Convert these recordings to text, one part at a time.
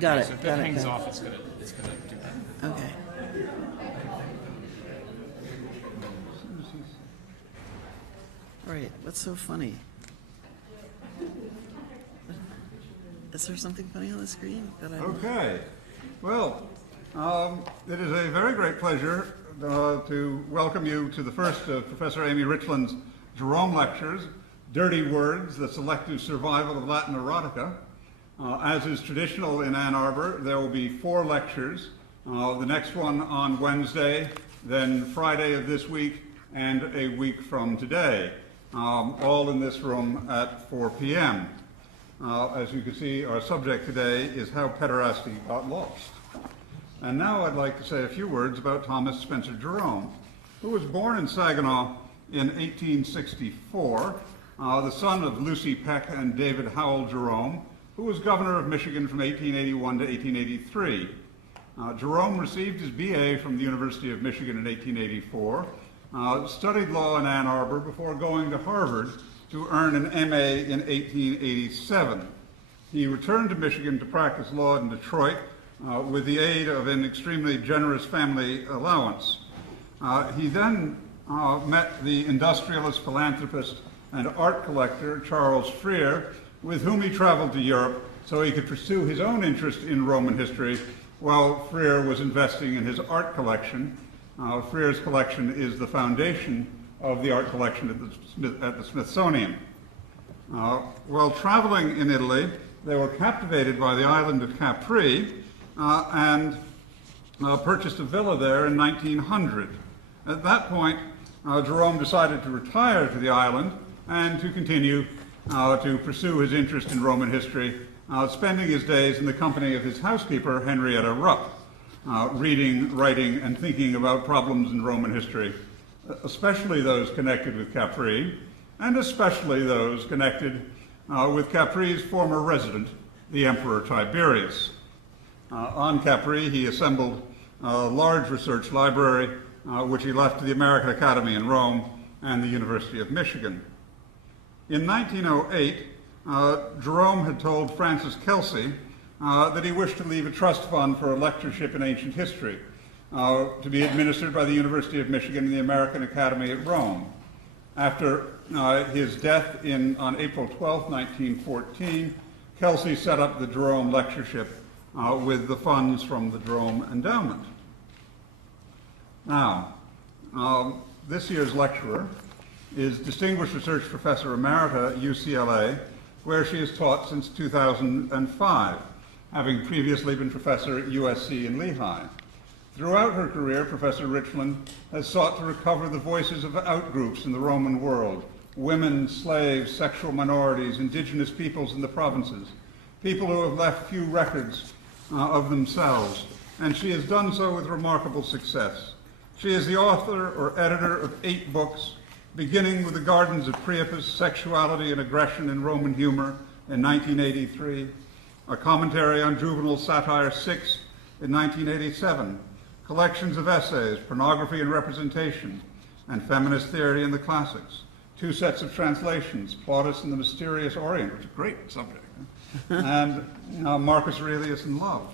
Got it. So if Got it it. hangs Got off, it's gonna do that. it. Okay. All right. What's so funny? Is there something funny on the screen that I? Okay. Well, it is a very great pleasure to welcome you to the first of Professor Amy Richland's Jerome Lectures, Dirty Words, the Selective Survival of Latin Erotica. As is traditional in Ann Arbor, there will be 4 lectures, the next one on Wednesday, then Friday of this week, and a week from today, all in this room at 4 p.m. As you can see, our subject today is how pederasty got lost. And now I'd like to say a few words about Thomas Spencer Jerome, who was born in Saginaw in 1864, the son of Lucy Peck and David Howell Jerome, who was governor of Michigan from 1881 to 1883. Jerome received his BA from the University of Michigan in 1884, studied law in Ann Arbor before going to Harvard to earn an MA in 1887. He returned to Michigan to practice law in Detroit with the aid of an extremely generous family allowance. He then met the industrialist, philanthropist, and art collector Charles Freer, with whom he traveled to Europe so he could pursue his own interest in Roman history while Freer was investing in his art collection. Freer's collection is the foundation of the art collection at the Smithsonian. While traveling in Italy, they were captivated by the island of Capri and purchased a villa there in 1900. At that point, Jerome decided to retire to the island and to continue to pursue his interest in Roman history, spending his days in the company of his housekeeper, Henrietta Rupp, reading, writing, and thinking about problems in Roman history, especially those connected with Capri, and especially those connected with Capri's former resident, the Emperor Tiberius. On Capri, he assembled a large research library, which he left to the American Academy in Rome and the University of Michigan. In 1908, Jerome had told Francis Kelsey that he wished to leave a trust fund for a lectureship in ancient history to be administered by the University of Michigan and the American Academy at Rome. After his death on April 12, 1914, Kelsey set up the Jerome Lectureship with the funds from the Jerome Endowment. Now, this year's lecturer is Distinguished Research Professor Emerita at UCLA, where she has taught since 2005, having previously been professor at USC in Lehigh. Throughout her career, Professor Richland has sought to recover the voices of outgroups in the Roman world: women, slaves, sexual minorities, indigenous peoples in the provinces, people who have left few records of themselves, and she has done so with remarkable success. She is the author or editor of 8 books, beginning with The Gardens of Priapus, Sexuality and Aggression in Roman Humor in 1983, a commentary on juvenile satire 6 in 1987, collections of essays, Pornography and Representation, and Feminist Theory in the Classics, 2 sets of translations, Plautus and the Mysterious Orient, which is a great subject, and Marcus Aurelius and Love.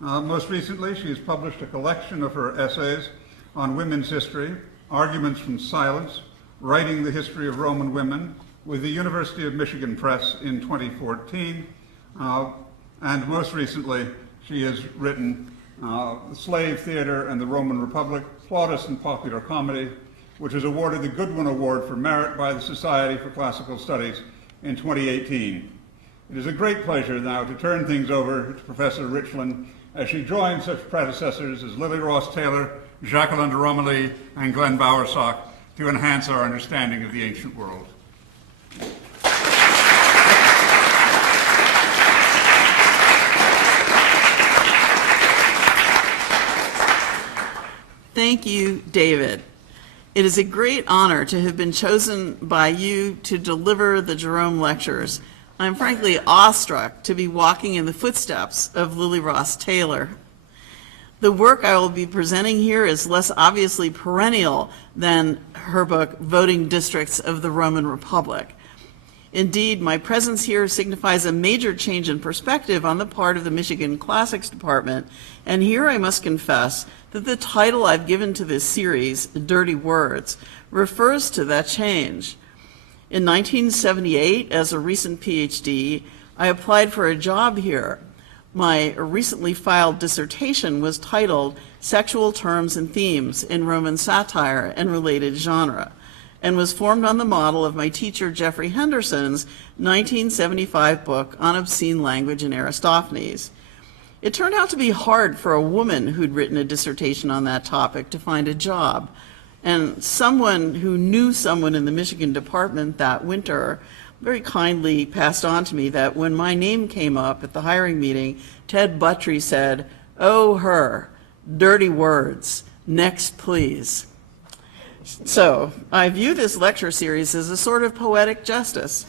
Most recently, she has published a collection of her essays on women's history, Arguments from Silence, Writing the History of Roman Women, with the University of Michigan Press in 2014. And most recently, she has written Slave Theater and the Roman Republic, Plautus and Popular Comedy, which was awarded the Goodwin Award for Merit by the Society for Classical Studies in 2018. It is a great pleasure now to turn things over to Professor Richland as she joins such predecessors as Lily Ross Taylor, Jacqueline de Romilly, and Glenn Bowersock to enhance our understanding of the ancient world. Thank you, David. It is a great honor to have been chosen by you to deliver the Jerome Lectures. I'm frankly awestruck to be walking in the footsteps of Lily Ross Taylor. The work I will be presenting here is less obviously perennial than her book, Voting Districts of the Roman Republic. Indeed, my presence here signifies a major change in perspective on the part of the Michigan Classics Department, and here I must confess that the title I've given to this series, Dirty Words, refers to that change. In 1978, as a recent PhD, I applied for a job here. My recently filed dissertation was titled Sexual Terms and Themes in Roman Satire and Related Genre, and was formed on the model of my teacher Jeffrey Henderson's 1975 book on obscene language in Aristophanes. It turned out to be hard for a woman who'd written a dissertation on that topic to find a job, and someone who knew someone in the Michigan department that winter very kindly passed on to me that when my name came up at the hiring meeting, Ted Buttrey said, "Oh, her, dirty words, next please." So I view this lecture series as a sort of poetic justice.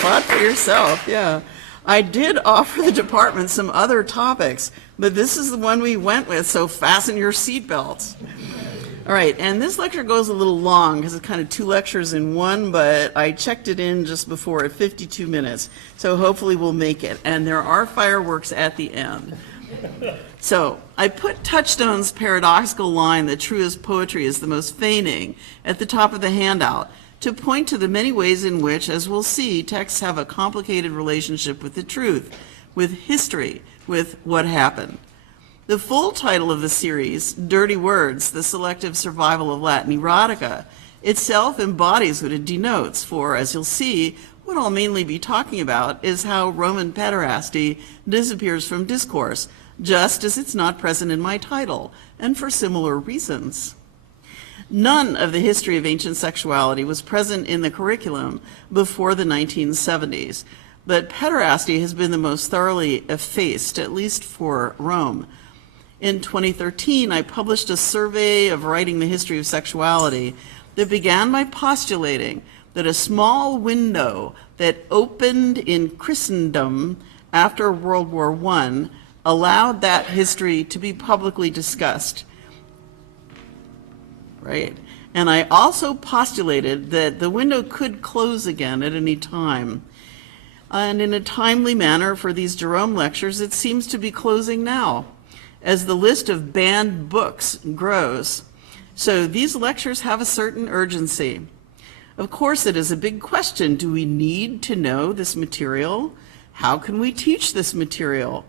Thought for yourself, yeah. I did offer the department some other topics, but this is the one we went with, so fasten your seatbelts. All right, and this lecture goes a little long because it's kind of two lectures in one, but I checked it in just before at 52 minutes, so hopefully we'll make it. And there are fireworks at the end. So I put Touchstone's paradoxical line that truest poetry is the most feigning at the top of the handout to point to the many ways in which, as we'll see, texts have a complicated relationship with the truth, with history, with what happened. The full title of the series, Dirty Words, The Selective Survival of Latin Erotica, itself embodies what it denotes, for, as you'll see, what I'll mainly be talking about is how Roman pederasty disappears from discourse, just as it's not present in my title, and for similar reasons. None of the history of ancient sexuality was present in the curriculum before the 1970s, but pederasty has been the most thoroughly effaced, at least for Rome. In 2013, I published a survey of writing the history of sexuality that began by postulating that a small window that opened in Christendom after World War I allowed that history to be publicly discussed. Right? And I also postulated that the window could close again at any time. And in a timely manner for these Jerome lectures, it seems to be closing now, as the list of banned books grows. So these lectures have a certain urgency. Of course, it is a big question. Do we need to know this material? How can we teach this material?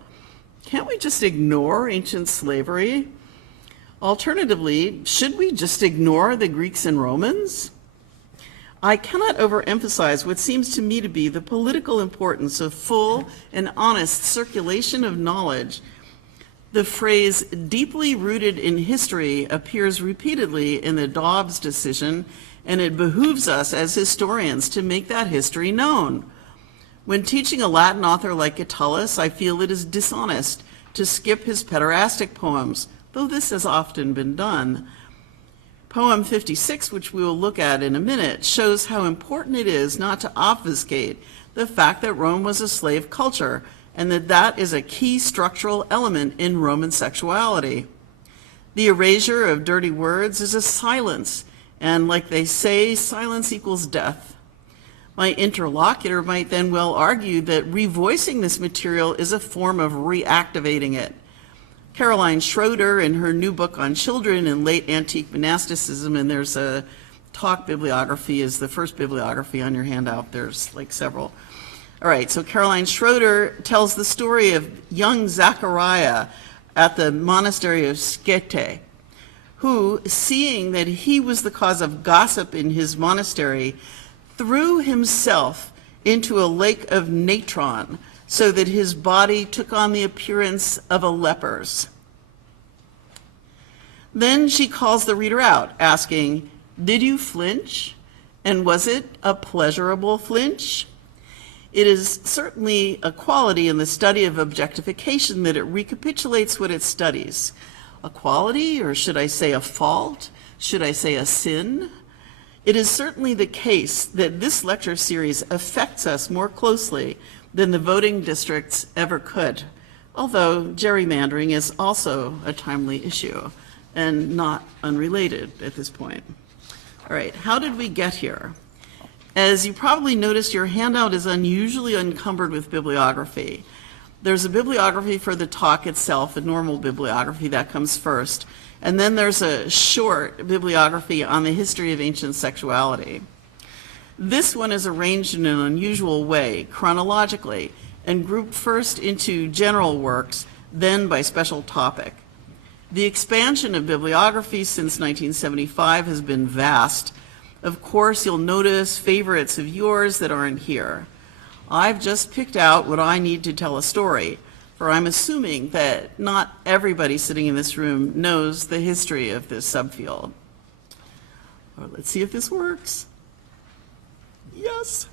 Can't we just ignore ancient slavery? Alternatively, should we just ignore the Greeks and Romans? I cannot overemphasize what seems to me to be the political importance of full and honest circulation of knowledge. The phrase deeply rooted in history appears repeatedly in the Dobbs decision, and it behooves us as historians to make that history known. When teaching a Latin author like Catullus, I feel it is dishonest to skip his pederastic poems, though this has often been done. Poem 56, which we will look at in a minute, shows how important it is not to obfuscate the fact that Rome was a slave culture, and that that is a key structural element in Roman sexuality. The erasure of dirty words is a silence, and like they say, silence equals death. My interlocutor might then well argue that revoicing this material is a form of reactivating it. Caroline Schroeder, in her new book on children and late antique monasticism, and there's a talk bibliography is the first bibliography on your handout. There's like several. All right, so Caroline Schroeder tells the story of young Zachariah at the monastery of Skete, who, seeing that he was the cause of gossip in his monastery, threw himself into a lake of natron so that his body took on the appearance of a leper's. Then she calls the reader out, asking, "Did you flinch? And was it a pleasurable flinch?" It is certainly a quality in the study of objectification that it recapitulates what it studies. A quality, or should I say a fault? Should I say a sin? It is certainly the case that this lecture series affects us more closely than the voting districts ever could, although gerrymandering is also a timely issue. and not unrelated at this point. All right, how did we get here? As you probably noticed, your handout is unusually encumbered with bibliography. There's a bibliography for the talk itself, a normal bibliography that comes first, and then there's a short bibliography on the history of ancient sexuality. This one is arranged in an unusual way, chronologically, and grouped first into general works, then by special topic. The expansion of bibliography since 1975 has been vast. Of course, you'll notice favorites of yours that aren't here. I've just picked out what I need to tell a story, for I'm assuming that not everybody sitting in this room knows the history of this subfield. Well, let's see if this works. Yes.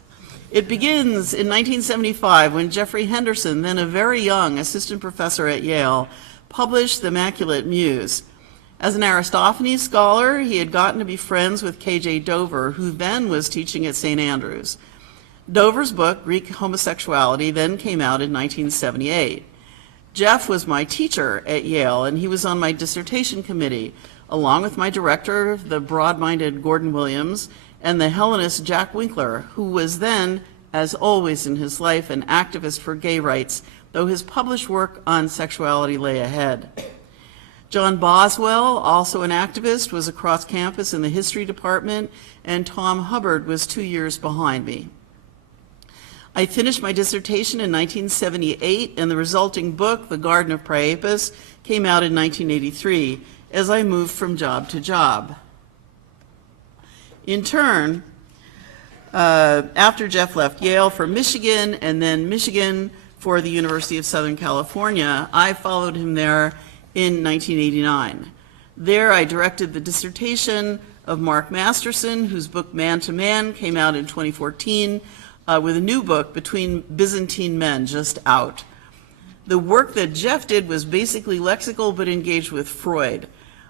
It begins in 1975 when Jeffrey Henderson, then a very young assistant professor at Yale, published The Immaculate Muse. As an Aristophanes scholar, he had gotten to be friends with K.J. Dover, who then was teaching at St. Andrews. Dover's book, Greek Homosexuality, then came out in 1978. Jeff was my teacher at Yale, and he was on my dissertation committee, along with my director, the broad-minded Gordon Williams, and the Hellenist Jack Winkler, who was then, as always in his life, an activist for gay rights, though his published work on sexuality lay ahead. John Boswell, also an activist, was across campus in the history department, and Tom Hubbard was 2 years behind me. I finished my dissertation in 1978, and the resulting book, The Garden of Priapus, came out in 1983 as I moved from job to job. In turn, after Jeff left Yale for Michigan and then Michigan for the University of Southern California, I followed him there in 1989. There I directed the dissertation of Mark Masterson, whose book Man to Man came out in 2014, with a new book, Between Byzantine Men, just out. The work that Jeff did was basically lexical but engaged with Freud.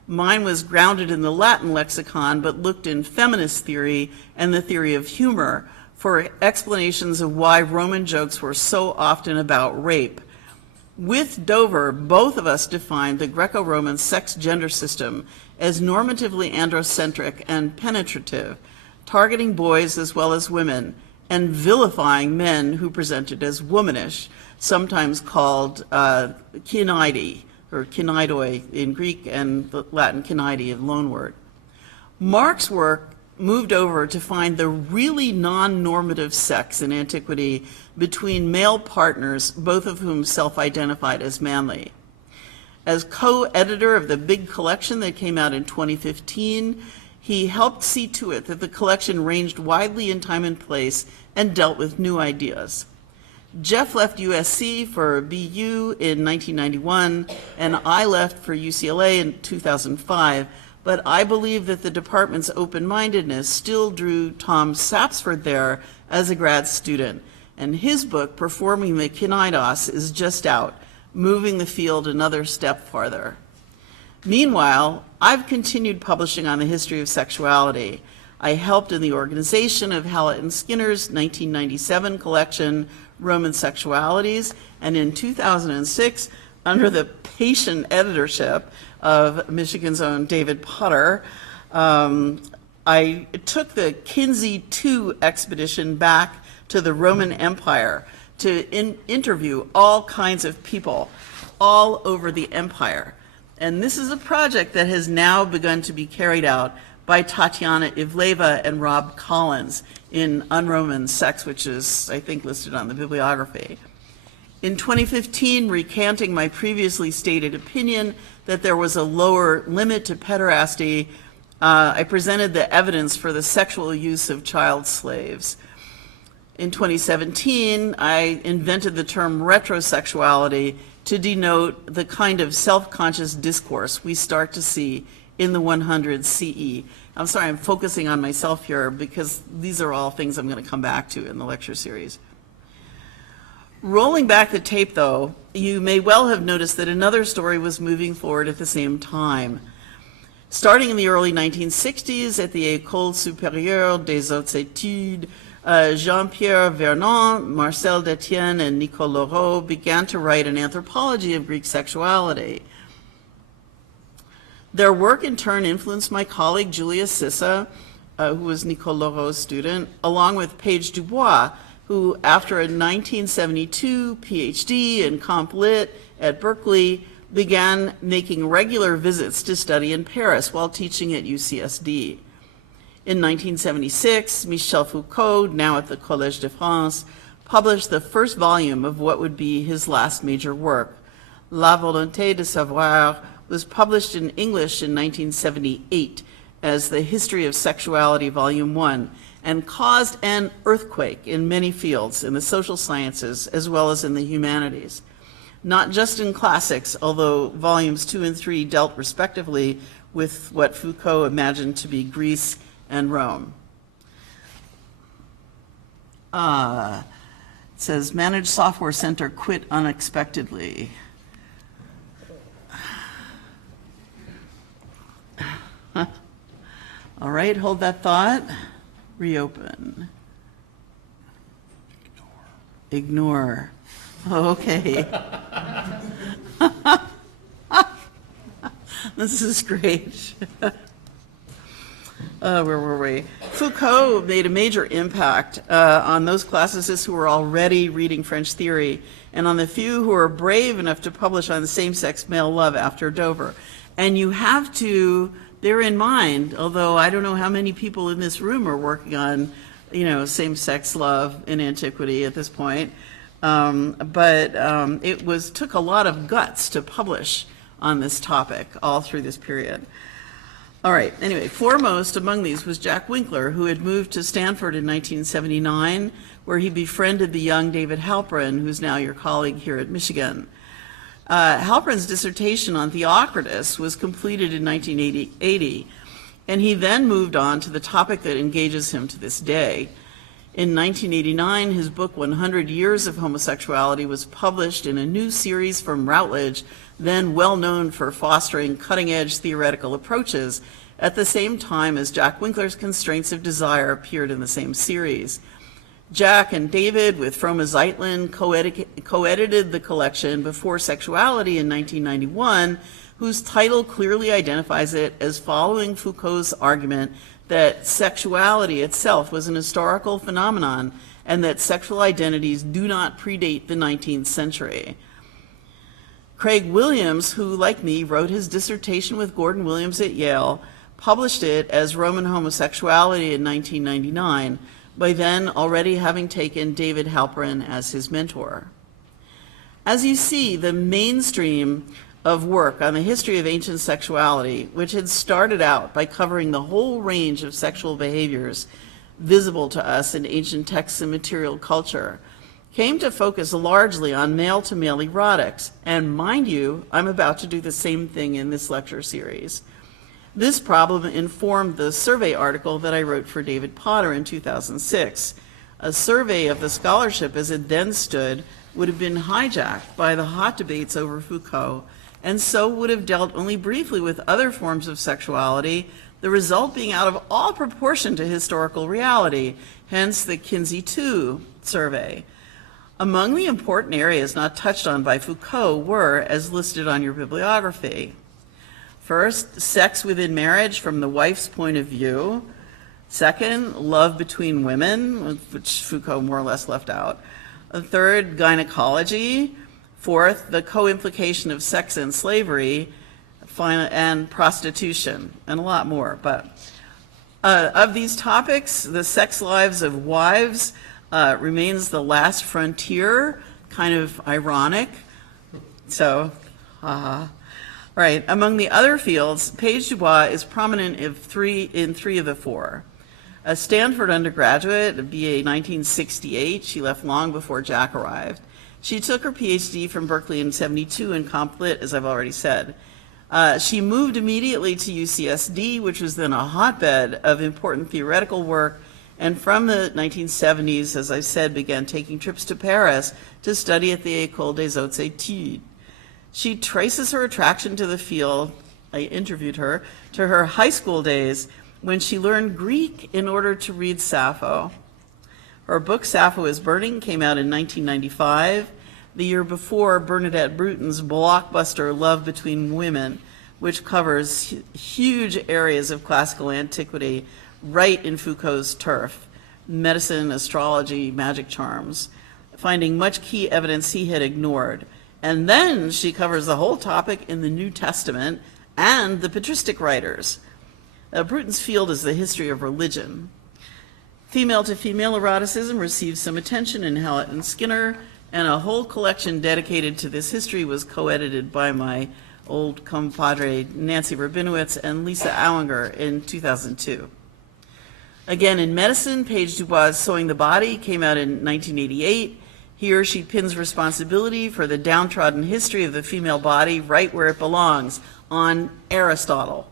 Mine was grounded in the Latin lexicon but looked in feminist theory and the theory of humor for explanations of why Roman jokes were so often about rape. With Dover, both of us defined the Greco-Roman sex-gender system as normatively androcentric and penetrative, targeting boys as well as women, and vilifying men who presented as womanish, sometimes called kinaidi, or kinaidoi in Greek and the Latin kinaidi, a loanword. Mark's work moved over to find the really non-normative sex in antiquity between male partners, both of whom self-identified as manly. As co-editor of the big collection that came out in 2015, he helped see to it that the collection ranged widely in time and place and dealt with new ideas. Jeff left USC for BU in 1991, and I left for UCLA in 2005, but I believe that the department's open-mindedness still drew Tom Sapsford there as a grad student, and his book, Performing the Kinaidos, is just out, moving the field another step farther. Meanwhile, I've continued publishing on the history of sexuality. I helped in the organization of Hallett and Skinner's 1997 collection, Roman Sexualities, and in 2006, under the patient editorship of Michigan's own David Potter, I took the Kinsey II expedition back to the Roman Empire to interview all kinds of people all over the empire. And this is a project that has now begun to be carried out by Tatiana Ivleva and Rob Collins in Un-Roman Sex, which is, I think, listed on the bibliography. In 2015, recanting my previously stated opinion that there was a lower limit to pederasty, I presented the evidence for the sexual use of child slaves. In 2017, I invented the term retrosexuality to denote the kind of self-conscious discourse we start to see in the 100 CE. I'm sorry, I'm focusing on myself here because these are all things I'm going to come back to in the lecture series. Rolling back the tape, though, you may well have noticed that another story was moving forward at the same time. Starting in the early 1960s at the École Supérieure des Hautes Études, Jean-Pierre Vernon, Marcel Detienne, and Nicole Laureau began to write an anthropology of Greek sexuality. Their work in turn influenced my colleague Julia Sissa, who was Nicole Laureau's student, along with Paige Dubois, who after a 1972 PhD in Comp Lit at Berkeley, began making regular visits to study in Paris while teaching at UCSD. In 1976, Michel Foucault, now at the Collège de France, published the first volume of what would be his last major work. La Volonté de Savoir was published in English in 1978 as The History of Sexuality, Volume 1, and caused an earthquake in many fields, in the social sciences as well as in the humanities. Not just in classics, although volumes 2 and 3 dealt respectively with what Foucault imagined to be Greece and Rome. It says, Managed Software Center quit unexpectedly. All right, hold that thought. Reopen. Ignore. Oh, okay. This is great. Where were we? Foucault made a major impact on those classicists who were already reading French theory and on the few who were brave enough to publish on same-sex male love after Dover. And you have to bear in mind, although I don't know how many people in this room are working on, same-sex love in antiquity at this point, but it took a lot of guts to publish on this topic all through this period. All right, anyway, foremost among these was Jack Winkler, who had moved to Stanford in 1979, where he befriended the young David Halperin, who's now your colleague here at Michigan. Halperin's dissertation on Theocritus was completed in 1980, and he then moved on to the topic that engages him to this day. In 1989, his book 100 Years of Homosexuality was published in a new series from Routledge, then well known for fostering cutting-edge theoretical approaches, at the same time as Jack Winkler's Constraints of Desire appeared in the same series. Jack and David, with Froma Zeitlin, co-edited the collection Before Sexuality in 1991, whose title clearly identifies it as following Foucault's argument that sexuality itself was an historical phenomenon and that sexual identities do not predate the 19th century. Craig Williams, who, like me, wrote his dissertation with Gordon Williams at Yale, published it as Roman Homosexuality in 1999, by then already having taken David Halperin as his mentor. As you see, the mainstream of work on the history of ancient sexuality, which had started out by covering the whole range of sexual behaviors visible to us in ancient texts and material culture, came to focus largely on male-to-male erotics. And mind you, I'm about to do the same thing in this lecture series. This problem informed the survey article that I wrote for David Potter in 2006. A survey of the scholarship as it then stood would have been hijacked by the hot debates over Foucault, and so would have dealt only briefly with other forms of sexuality, the result being out of all proportion to historical reality, hence the Kinsey II survey. Among the important areas not touched on by Foucault were, as listed on your bibliography, first, sex within marriage from the wife's point of view. Second, love between women, which Foucault more or less left out. Third, gynecology. Fourth, the co-implication of sex and slavery, and prostitution, and a lot more. But of these topics, the sex lives of wives remains the last frontier, kind of ironic. So, Right. Among the other fields, Paige Dubois is prominent in three of the four. A Stanford undergraduate, a BA 1968, she left long before Jack arrived. She took her PhD from Berkeley in '72 in Comp Lit, as I've already said. She moved immediately to UCSD, which was then a hotbed of important theoretical work, and from the 1970s, as I said, began taking trips to Paris to study at the École des Hautes Études. She traces her attraction to the field, I interviewed her, to her high school days when she learned Greek in order to read Sappho. Her book, Sappho is Burning, came out in 1995, the year before Bernadette Bruton's blockbuster Love Between Women, which covers huge areas of classical antiquity right in Foucault's turf: medicine, astrology, magic charms, finding much key evidence he had ignored. And then she covers the whole topic in the New Testament and the patristic writers. Bruton's field is the history of religion. Female-to-female eroticism received some attention in Hallett and Skinner, and a whole collection dedicated to this history was co-edited by my old compadre Nancy Rabinowitz and Lisa Auinger in 2002. Again, in medicine, Paige Dubois' Sewing the Body came out in 1988. Here she pins responsibility for the downtrodden history of the female body right where it belongs, on Aristotle.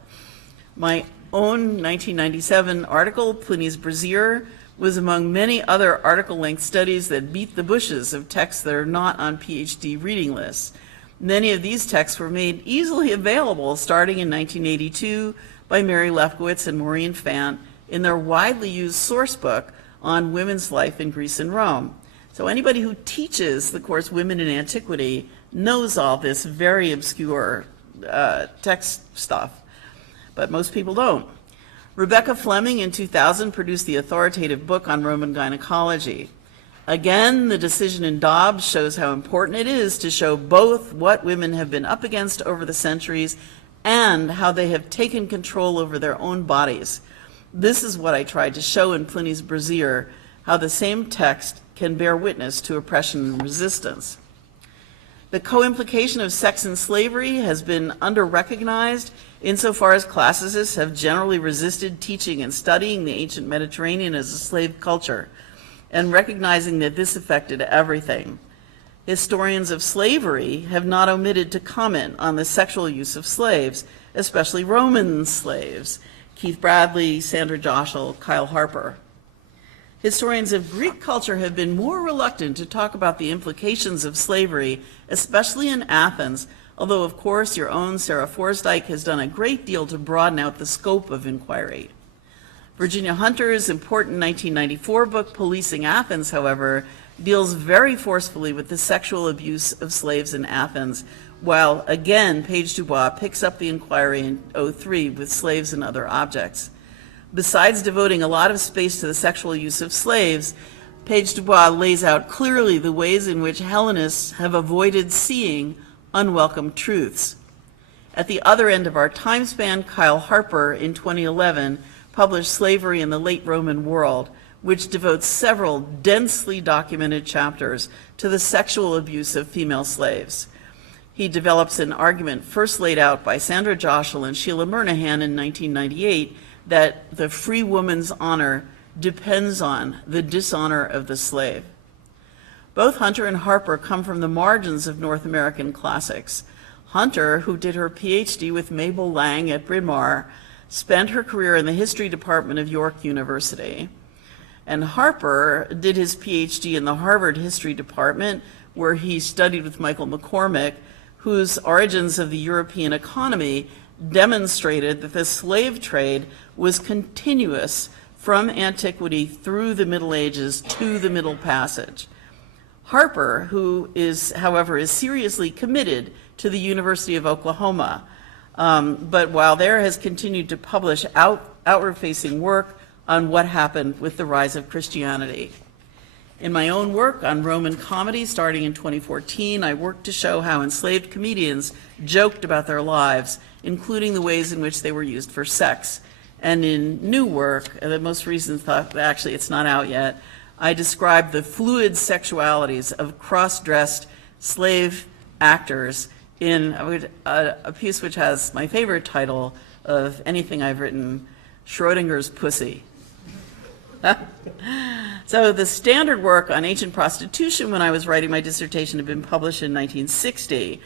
My own 1997 article, Pliny's Brazier, was among many other article-length studies that beat the bushes of texts that are not on PhD reading lists. Many of these texts were made easily available starting in 1982 by Mary Lefkowitz and Maureen Fant in their widely used source book on women's life in Greece and Rome. So anybody who teaches the course Women in Antiquity knows all this very obscure text stuff, but most people don't. Rebecca Fleming in 2000 produced the authoritative book on Roman gynecology. Again, the decision in Dobbs shows how important it is to show both what women have been up against over the centuries and how they have taken control over their own bodies. This is what I tried to show in Pliny's Brazier, how the same text can bear witness to oppression and resistance. The co-implication of sex and slavery has been under-recognized insofar as classicists have generally resisted teaching and studying the ancient Mediterranean as a slave culture, and recognizing that this affected everything. Historians of slavery have not omitted to comment on the sexual use of slaves, especially Roman slaves: Keith Bradley, Sandra Joshel, Kyle Harper. Historians of Greek culture have been more reluctant to talk about the implications of slavery, especially in Athens, although of course your own Sarah Forsdyke has done a great deal to broaden out the scope of inquiry. Virginia Hunter's important 1994 book, Policing Athens, however, deals very forcefully with the sexual abuse of slaves in Athens, while again Paige Dubois picks up the inquiry in 2003 with Slaves and Other Objects. Besides devoting a lot of space to the sexual use of slaves, Paige Dubois lays out clearly the ways in which Hellenists have avoided seeing unwelcome truths. At the other end of our time span, Kyle Harper in 2011 published Slavery in the Late Roman World, which devotes several densely documented chapters to the sexual abuse of female slaves. He develops an argument first laid out by Sandra Joshel and Sheila Murnahan in 1998 that the free woman's honor depends on the dishonor of the slave. Both Hunter and Harper come from the margins of North American classics. Hunter, who did her PhD with Mabel Lang at Bryn Mawr, spent her career in the history department of York University. And Harper did his PhD in the Harvard History Department, where he studied with Michael McCormick, whose Origins of the European Economy demonstrated that the slave trade was continuous from antiquity through the Middle Ages to the Middle Passage. Harper, who is, however, is seriously committed to the University of Oklahoma, but while there has continued to publish outward-facing work on what happened with the rise of Christianity. In my own work on Roman comedy, starting in 2014, I worked to show how enslaved comedians joked about their lives, including the ways in which they were used for sex. And in new work, the most recent thought, actually it's not out yet, I described the fluid sexualities of cross-dressed slave actors in a piece which has my favorite title of anything I've written, Schrodinger's Pussy. So the standard work on ancient prostitution when I was writing my dissertation had been published in 1960.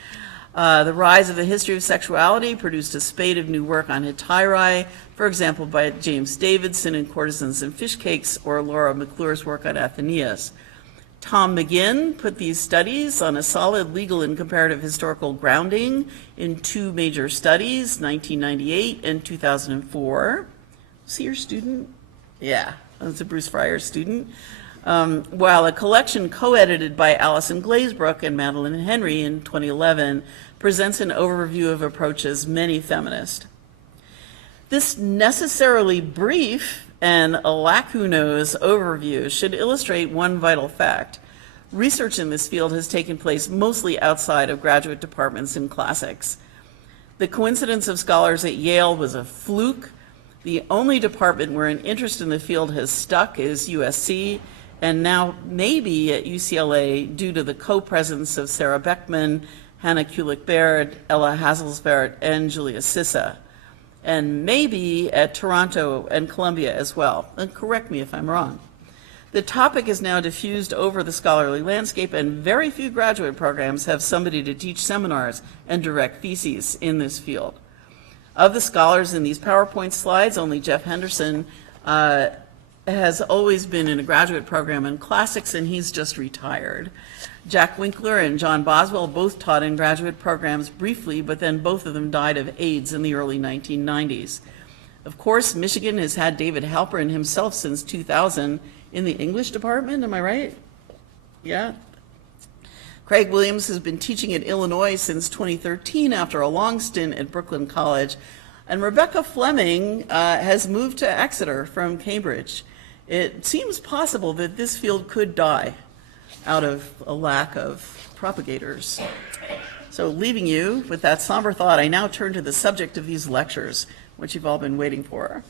The Rise of the History of Sexuality produced a spate of new work on hetairai, for example, by James Davidson in Courtesans and Fish Cakes, or Laura McClure's work on Athenaeus. Tom McGinn put these studies on a solid legal and comparative historical grounding in two major studies, 1998 and 2004. Was he your student? Yeah, that's a Bruce Fryer student. while a collection co-edited by Alison Glazebrook and Madeline Henry in 2011 presents an overview of approaches many feminist. This necessarily brief and lacunose overview should illustrate one vital fact. Research in this field has taken place mostly outside of graduate departments in classics. The coincidence of scholars at Yale was a fluke. The only department where an interest in the field has stuck is USC, and now maybe at UCLA due to the co-presence of Sarah Beckman, Hannah Kulik-Baird, Ella Haselsvert, and Julia Sissa. And maybe at Toronto and Columbia as well. And correct me if I'm wrong. The topic is now diffused over the scholarly landscape, and very few graduate programs have somebody to teach seminars and direct theses in this field. Of the scholars in these PowerPoint slides, only Jeff Henderson has always been in a graduate program in classics, and he's just retired. Jack Winkler and John Boswell both taught in graduate programs briefly, but then both of them died of AIDS in the early 1990s. Of course, Michigan has had David Halperin himself since 2000 in the English department, am I right? Yeah. Craig Williams has been teaching at Illinois since 2013 after a long stint at Brooklyn College. And Rebecca Fleming has moved to Exeter from Cambridge. It seems possible that this field could die out of a lack of propagators. So leaving you with that somber thought, I now turn to the subject of these lectures, which you've all been waiting for.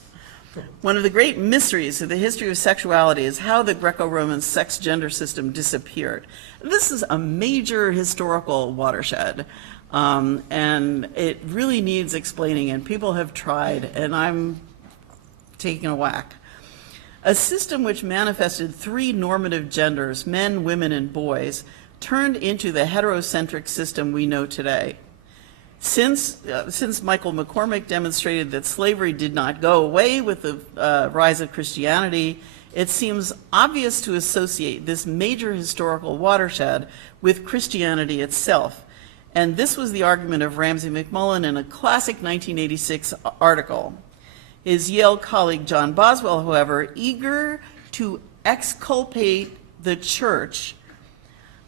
One of the great mysteries of the history of sexuality is how the Greco-Roman sex-gender system disappeared. This is a major historical watershed, and it really needs explaining, and people have tried, and I'm taking a whack. A system which manifested three normative genders, men, women, and boys, turned into the heterocentric system we know today. Since Michael McCormick demonstrated that slavery did not go away with the rise of Christianity, it seems obvious to associate this major historical watershed with Christianity itself. And this was the argument of Ramsay McMullen in a classic 1986 article. His Yale colleague John Boswell, however, eager to exculpate the church,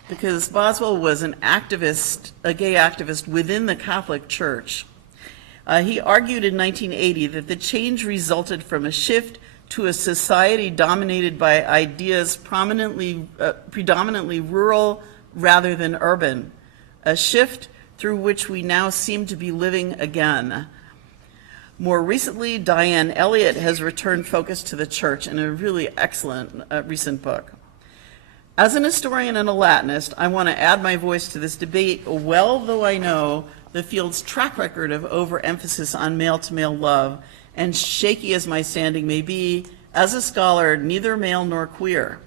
because Boswell was an activist, a gay activist within the Catholic Church. He argued in 1980 that the change resulted from a shift to a society dominated by ideas predominantly rural rather than urban, a shift through which we now seem to be living again. More recently, Diane Elliott has returned focus to the church in a really excellent recent book. As an historian and a Latinist, I want to add my voice to this debate, well though I know the field's track record of overemphasis on male-to-male love, and shaky as my standing may be, as a scholar, neither male nor queer.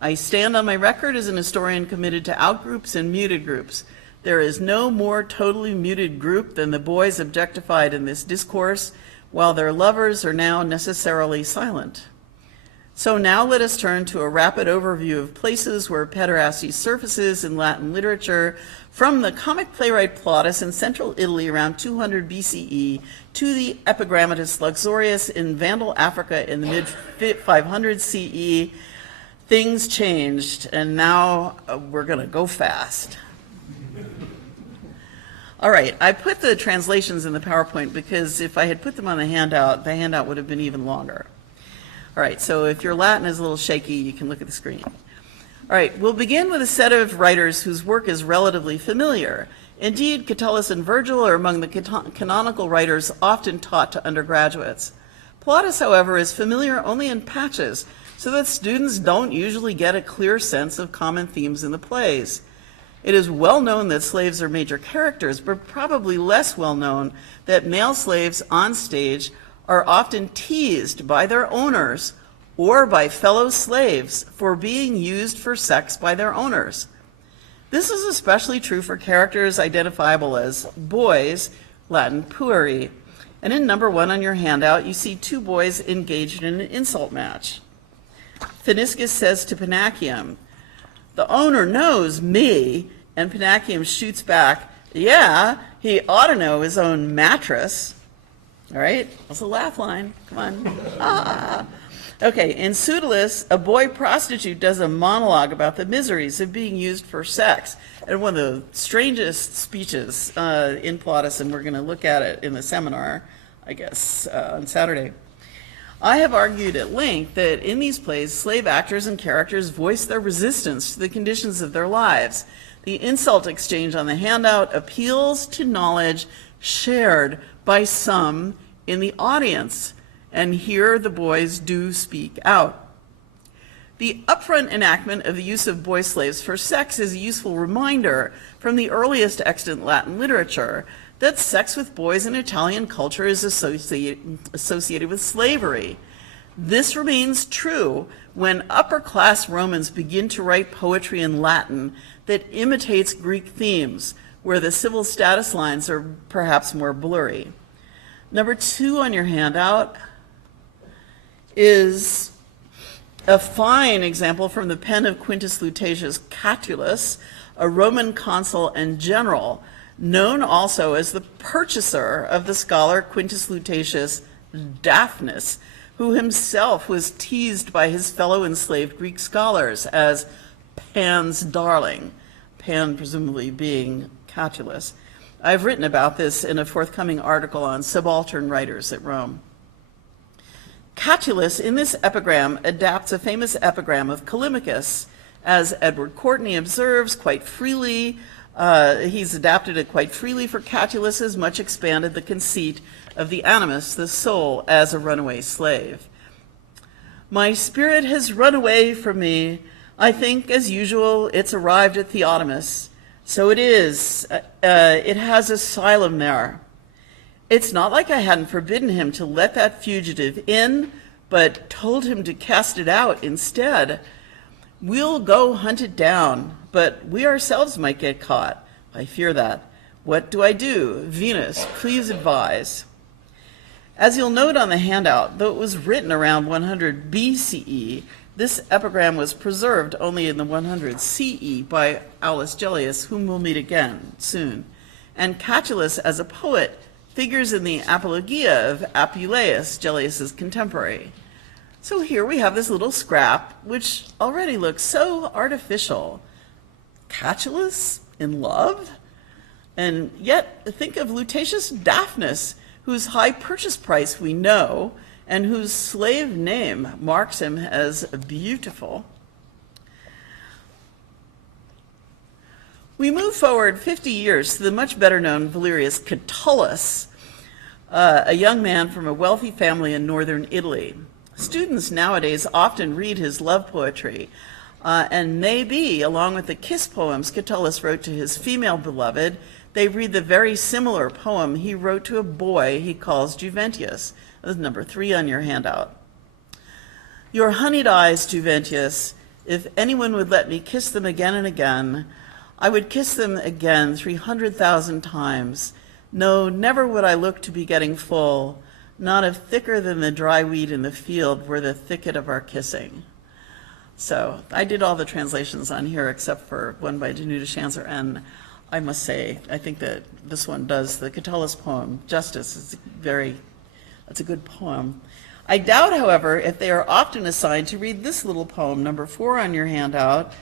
I stand on my record as an historian committed to outgroups and muted groups. There is no more totally muted group than the boys objectified in this discourse, while their lovers are now necessarily silent. So now let us turn to a rapid overview of places where pederasty surfaces in Latin literature, from the comic playwright Plautus in central Italy around 200 BCE to the epigrammatist Luxorius in Vandal Africa in the mid-500 CE. Things changed, and now we're going to go fast. All right, I put the translations in the PowerPoint because if I had put them on the handout would have been even longer. All right, so if your Latin is a little shaky, you can look at the screen. All right, we'll begin with a set of writers whose work is relatively familiar. Indeed, Catullus and Virgil are among the canonical writers often taught to undergraduates. Plautus, however, is familiar only in patches, so that students don't usually get a clear sense of common themes in the plays. It is well known that slaves are major characters, but probably less well known that male slaves on stage are often teased by their owners or by fellow slaves for being used for sex by their owners. This is especially true for characters identifiable as boys, Latin pueri. And in number 1 on your handout, you see two boys engaged in an insult match. Phoeniscus says to Panachium, "The owner knows me," and Panachium shoots back, "Yeah, he ought to know his own mattress." All right, that's a laugh line. Come on. Okay, in Pseudolus, a boy prostitute does a monologue about the miseries of being used for sex. And one of the strangest speeches in Plautus, and we're going to look at it in the seminar, I guess, on Saturday. I have argued at length that in these plays, slave actors and characters voice their resistance to the conditions of their lives. The insult exchange on the handout appeals to knowledge shared by some in the audience, and here the boys do speak out. The upfront enactment of the use of boy slaves for sex is a useful reminder from the earliest extant Latin literature that sex with boys in Italian culture is associated with slavery. This remains true when upper-class Romans begin to write poetry in Latin that imitates Greek themes, where the civil status lines are perhaps more blurry. Number 2 on your handout is a fine example from the pen of Quintus Lutatius Catulus, a Roman consul and general, known also as the purchaser of the scholar Quintus Lutatius Daphnis, who himself was teased by his fellow enslaved Greek scholars as Pan's darling, Pan presumably being Catulus. I've written about this in a forthcoming article on subaltern writers at Rome. Catulus, in this epigram, adapts a famous epigram of Callimachus. As Edward Courtney observes quite freely, he's adapted it quite freely for Catulus, has much expanded the conceit of the animus, the soul, as a runaway slave. My spirit has run away from me. I think, as usual, it's arrived at Theotimus. So it is. It has asylum there. It's not like I hadn't forbidden him to let that fugitive in, but told him to cast it out instead. We'll go hunt it down, but we ourselves might get caught. I fear that. What do I do? Venus, please advise. As you'll note on the handout, though it was written around 100 BCE, this epigram was preserved only in the 100 CE by Aulus Gellius, whom we'll meet again soon. And Catulus, as a poet, figures in the Apologia of Apuleius, Gellius's contemporary. So here we have this little scrap, which already looks so artificial. Catulus in love? And yet, think of Lutatius Daphnis, whose high purchase price we know, and whose slave name marks him as beautiful. We move forward 50 years to the much better known Valerius Catullus, a young man from a wealthy family in northern Italy. Students nowadays often read his love poetry, and maybe, along with the kiss poems Catullus wrote to his female beloved, they read the very similar poem he wrote to a boy he calls Juventius. That's number 3 on your handout. Your honeyed eyes, Juventius, if anyone would let me kiss them again and again, I would kiss them again 300,000 times. No, never would I look to be getting full, not if thicker than the dry weed in the field were the thicket of our kissing. So I did all the translations on here except for one by Danuta Schanzer, and I must say, I think that this one does the Catullus poem justice. That's a good poem. I doubt, however, if they are often assigned to read this little poem, number 4 on your handout.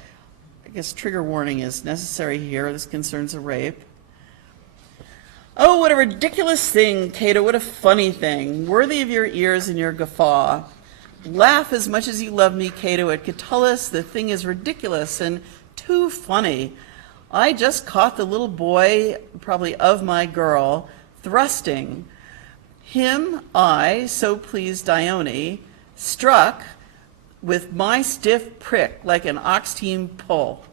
I guess trigger warning is necessary here. This concerns a rape. Oh, what a ridiculous thing, Cato, what a funny thing, worthy of your ears and your guffaw. Laugh as much as you love me, Cato, at Catullus. The thing is ridiculous and too funny. I just caught the little boy, probably of my girl, thrusting. Him I, so pleased Dione, struck with my stiff prick like an ox-team pull.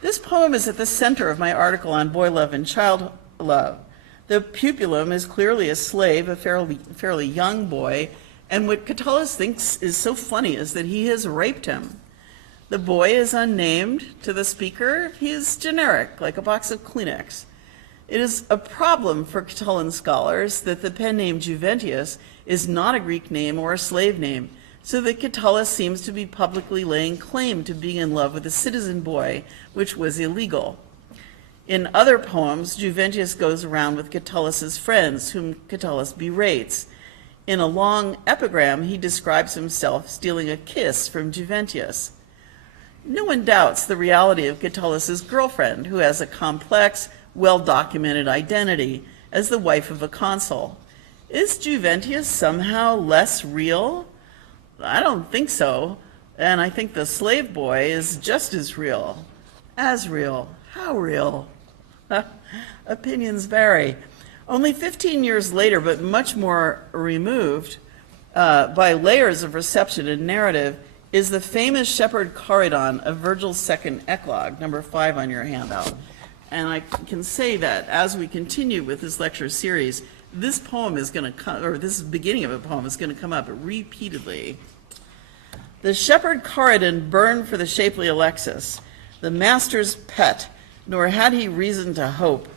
This poem is at the center of my article on boy love and child love. The pupillum is clearly a slave, a fairly young boy, and what Catullus thinks is so funny is that he has raped him. The boy is unnamed to the speaker. He is generic, like a box of Kleenex. It is a problem for Catullan scholars that the pen name Juventius is not a Greek name or a slave name, so that Catullus seems to be publicly laying claim to being in love with a citizen boy, which was illegal. In other poems, Juventius goes around with Catullus's friends, whom Catullus berates. In a long epigram, he describes himself stealing a kiss from Juventius. No one doubts the reality of Catullus's girlfriend, who has a complex, well-documented identity as the wife of a consul. Is Juventius somehow less real? I don't think so, and I think the slave boy is just as real. As real. How real? Opinions vary. Only 15 years later, but much more removed by layers of reception and narrative, is the famous Shepherd Corydon of Virgil's second eclogue, number 5 on your handout. And I can say that as we continue with this lecture series, this poem is going to come, or this beginning of a poem is going to come up repeatedly. The Shepherd Corydon burned for the shapely Alexis, the master's pet, nor had he reason to hope.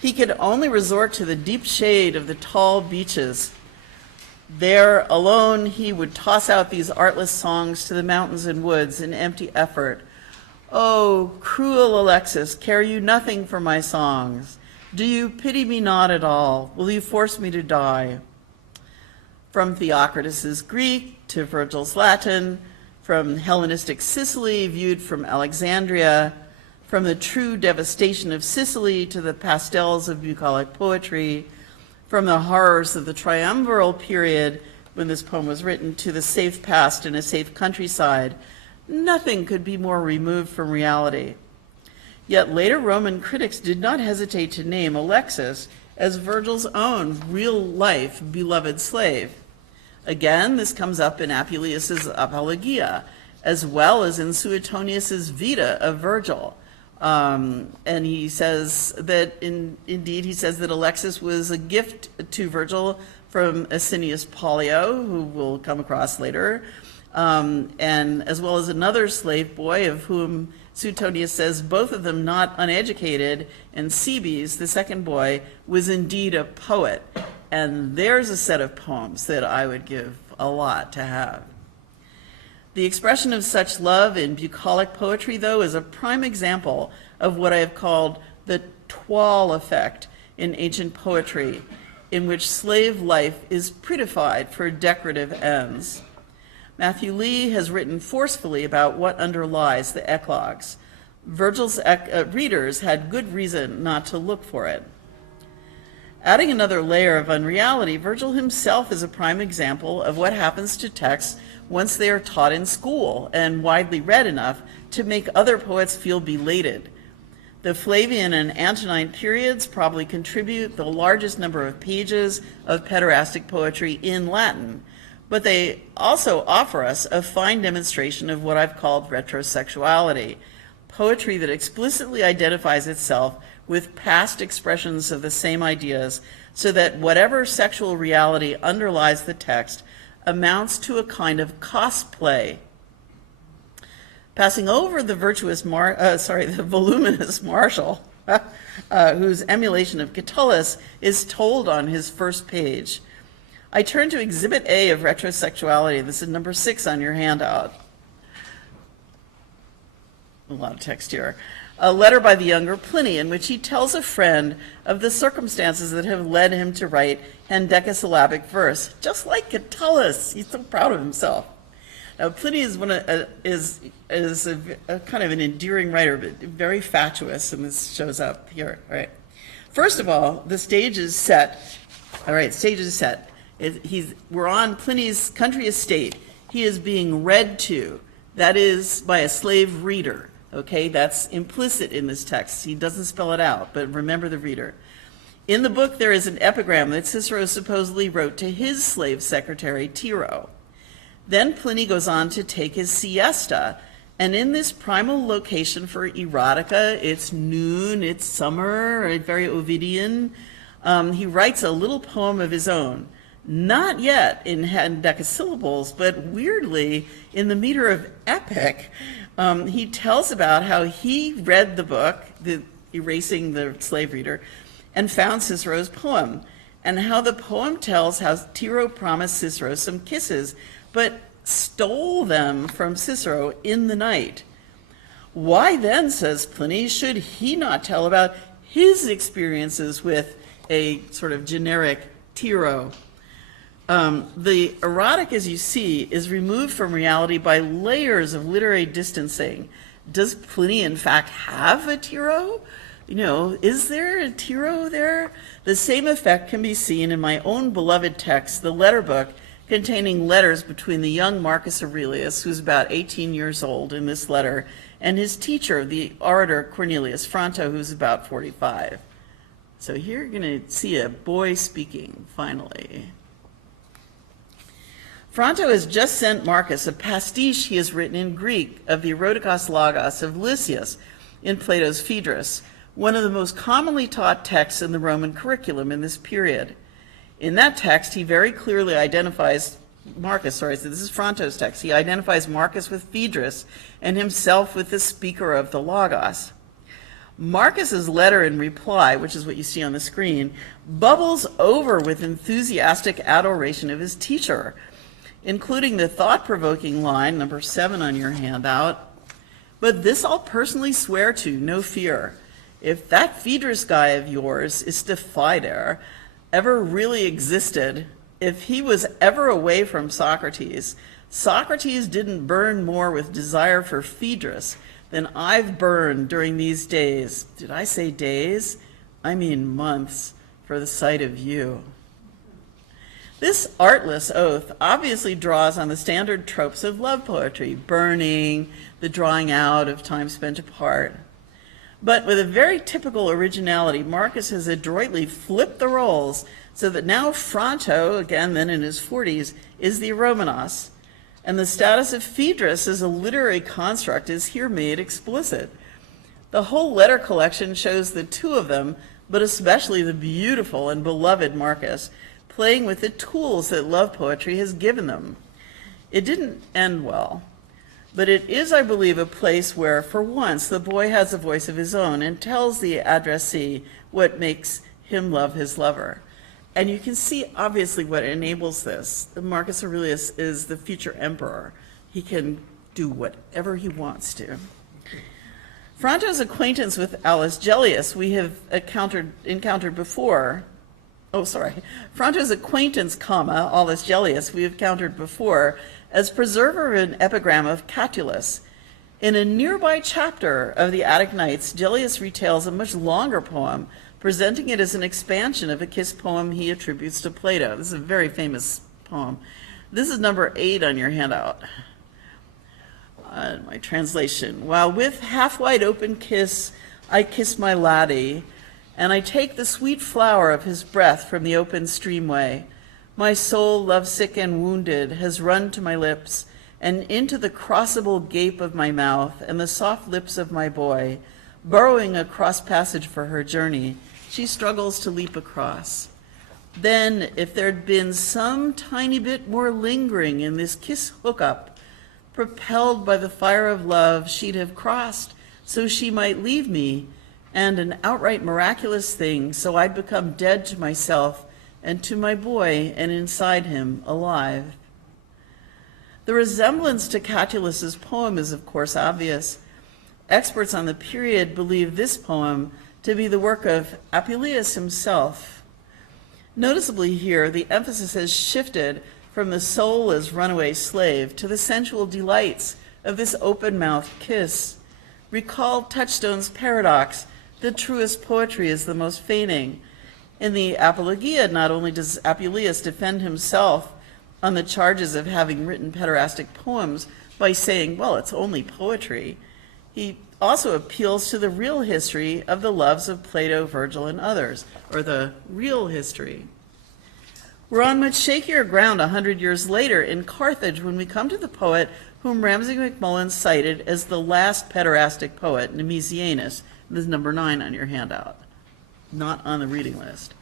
He could only resort to the deep shade of the tall beeches. There alone he would toss out these artless songs to the mountains and woods in empty effort. Oh, cruel Alexis, care you nothing for my songs? Do you pity me not at all? Will you force me to die? From Theocritus's Greek to Virgil's Latin, from Hellenistic Sicily viewed from Alexandria, from the true devastation of Sicily to the pastels of bucolic poetry, from the horrors of the triumviral period when this poem was written to the safe past and a safe countryside, nothing could be more removed from reality. Yet later Roman critics did not hesitate to name Alexis as Virgil's own real-life beloved slave. Again, this comes up in Apuleius's Apologia, as well as in Suetonius's Vita of Virgil. And he says that, indeed, he says that Alexis was a gift to Virgil from Asinius Pollio, who we'll come across later, and as well as another slave boy of whom Suetonius says both of them not uneducated, and Cebes, the second boy, was indeed a poet. And there's a set of poems that I would give a lot to have. The expression of such love in bucolic poetry, though, is a prime example of what I have called the toile effect in ancient poetry, in which slave life is prettified for decorative ends. Matthew Lee has written forcefully about what underlies the eclogues. Virgil's readers had good reason not to look for it. Adding another layer of unreality, Virgil himself is a prime example of what happens to texts once they are taught in school and widely read enough to make other poets feel belated. The Flavian and Antonine periods probably contribute the largest number of pages of pederastic poetry in Latin, but they also offer us a fine demonstration of what I've called retrosexuality, poetry that explicitly identifies itself with past expressions of the same ideas, so that whatever sexual reality underlies the text amounts to a kind of cosplay. Passing over the the voluminous Martial, whose emulation of Catullus is told on his first page, I turn to Exhibit A of retrosexuality. This is number 6 on your handout. A lot of text here. A letter by the younger Pliny in which he tells a friend of the circumstances that have led him to write hendecasyllabic verse, just like Catullus. He's so proud of himself. Now, Pliny is a kind of an endearing writer, but very fatuous, and this shows up here. All right. First of all, the stage is set. All right, stage is set. We're on Pliny's country estate. He is being read to, that is, by a slave reader. Okay, that's implicit in this text. He doesn't spell it out, but remember the reader. In the book, there is an epigram that Cicero supposedly wrote to his slave secretary, Tiro. Then Pliny goes on to take his siesta, and in this primal location for erotica, it's noon, it's summer, very Ovidian, he writes a little poem of his own. Not yet in hendecasyllables, but weirdly in the meter of epic. He tells about how he read the book, Erasing the Slave Reader, and found Cicero's poem, and how the poem tells how Tiro promised Cicero some kisses, but stole them from Cicero in the night. Why then, says Pliny, should he not tell about his experiences with a sort of generic Tiro? The erotic, as you see, is removed from reality by layers of literary distancing. Does Pliny, in fact, have a Tiro? Is there a Tiro there? The same effect can be seen in my own beloved text, the letter book, containing letters between the young Marcus Aurelius, who's about 18 years old in this letter, and his teacher, the orator Cornelius Fronto, who's about 45. So here you're going to see a boy speaking, finally. Fronto has just sent Marcus a pastiche he has written in Greek of the Erotikos Logos of Lysias in Plato's Phaedrus, one of the most commonly taught texts in the Roman curriculum in this period. In that text, he very clearly identifies Marcus, so this is Fronto's text. He identifies Marcus with Phaedrus and himself with the speaker of the Logos. Marcus's letter in reply, which is what you see on the screen, bubbles over with enthusiastic adoration of his teacher, including the thought-provoking line, number 7 on your handout, "But this I'll personally swear to, no fear. If that Phaedrus guy of yours, Istophider, ever really existed, if he was ever away from Socrates, Socrates didn't burn more with desire for Phaedrus than I've burned during these days." Did I say days? I mean months, for the sight of you. This artless oath obviously draws on the standard tropes of love poetry, burning, the drawing out of time spent apart. But with a very typical originality, Marcus has adroitly flipped the roles so that now Fronto, again then in his 40s, is the eromenos, and the status of Phaedrus as a literary construct is here made explicit. The whole letter collection shows the two of them, but especially the beautiful and beloved Marcus, playing with the tools that love poetry has given them. It didn't end well, but it is, I believe, a place where, for once, the boy has a voice of his own and tells the addressee what makes him love his lover. And you can see, obviously, what enables this. Marcus Aurelius is the future emperor. He can do whatever he wants to. Fronto's acquaintance with Aulus Gellius we have encountered before. Fronto's acquaintance, Aulus Gellius, we have encountered before as preserver of an epigram of Catullus. In a nearby chapter of the Attic Nights, Gellius retails a much longer poem, presenting it as an expansion of a kiss poem he attributes to Plato. This is a very famous poem. This is number 8 on your handout. My translation. "While with half-wide open kiss I kiss my laddie, and I take the sweet flower of his breath from the open streamway. My soul, lovesick and wounded, has run to my lips, and into the crossable gape of my mouth, and the soft lips of my boy, burrowing a cross passage for her journey, she struggles to leap across. Then, if there'd been some tiny bit more lingering in this kiss hookup, propelled by the fire of love, she'd have crossed, so she might leave me, and an outright miraculous thing, so I'd become dead to myself and to my boy, and inside him alive." The resemblance to Catullus's poem is, of course, obvious. Experts on the period believe this poem to be the work of Apuleius himself. Noticeably here, the emphasis has shifted from the soul as runaway slave to the sensual delights of this open-mouthed kiss. Recall Touchstone's paradox: the truest poetry is the most feigning. In the Apologia, not only does Apuleius defend himself on the charges of having written pederastic poems by saying, well, it's only poetry, he also appeals to the real history of the loves of Plato, Virgil, and others, or the real history. We're on much shakier ground 100 years later in Carthage when we come to the poet whom Ramsay MacMullen cited as the last pederastic poet, Nemesianus. This is number 9 on your handout, not on the reading list.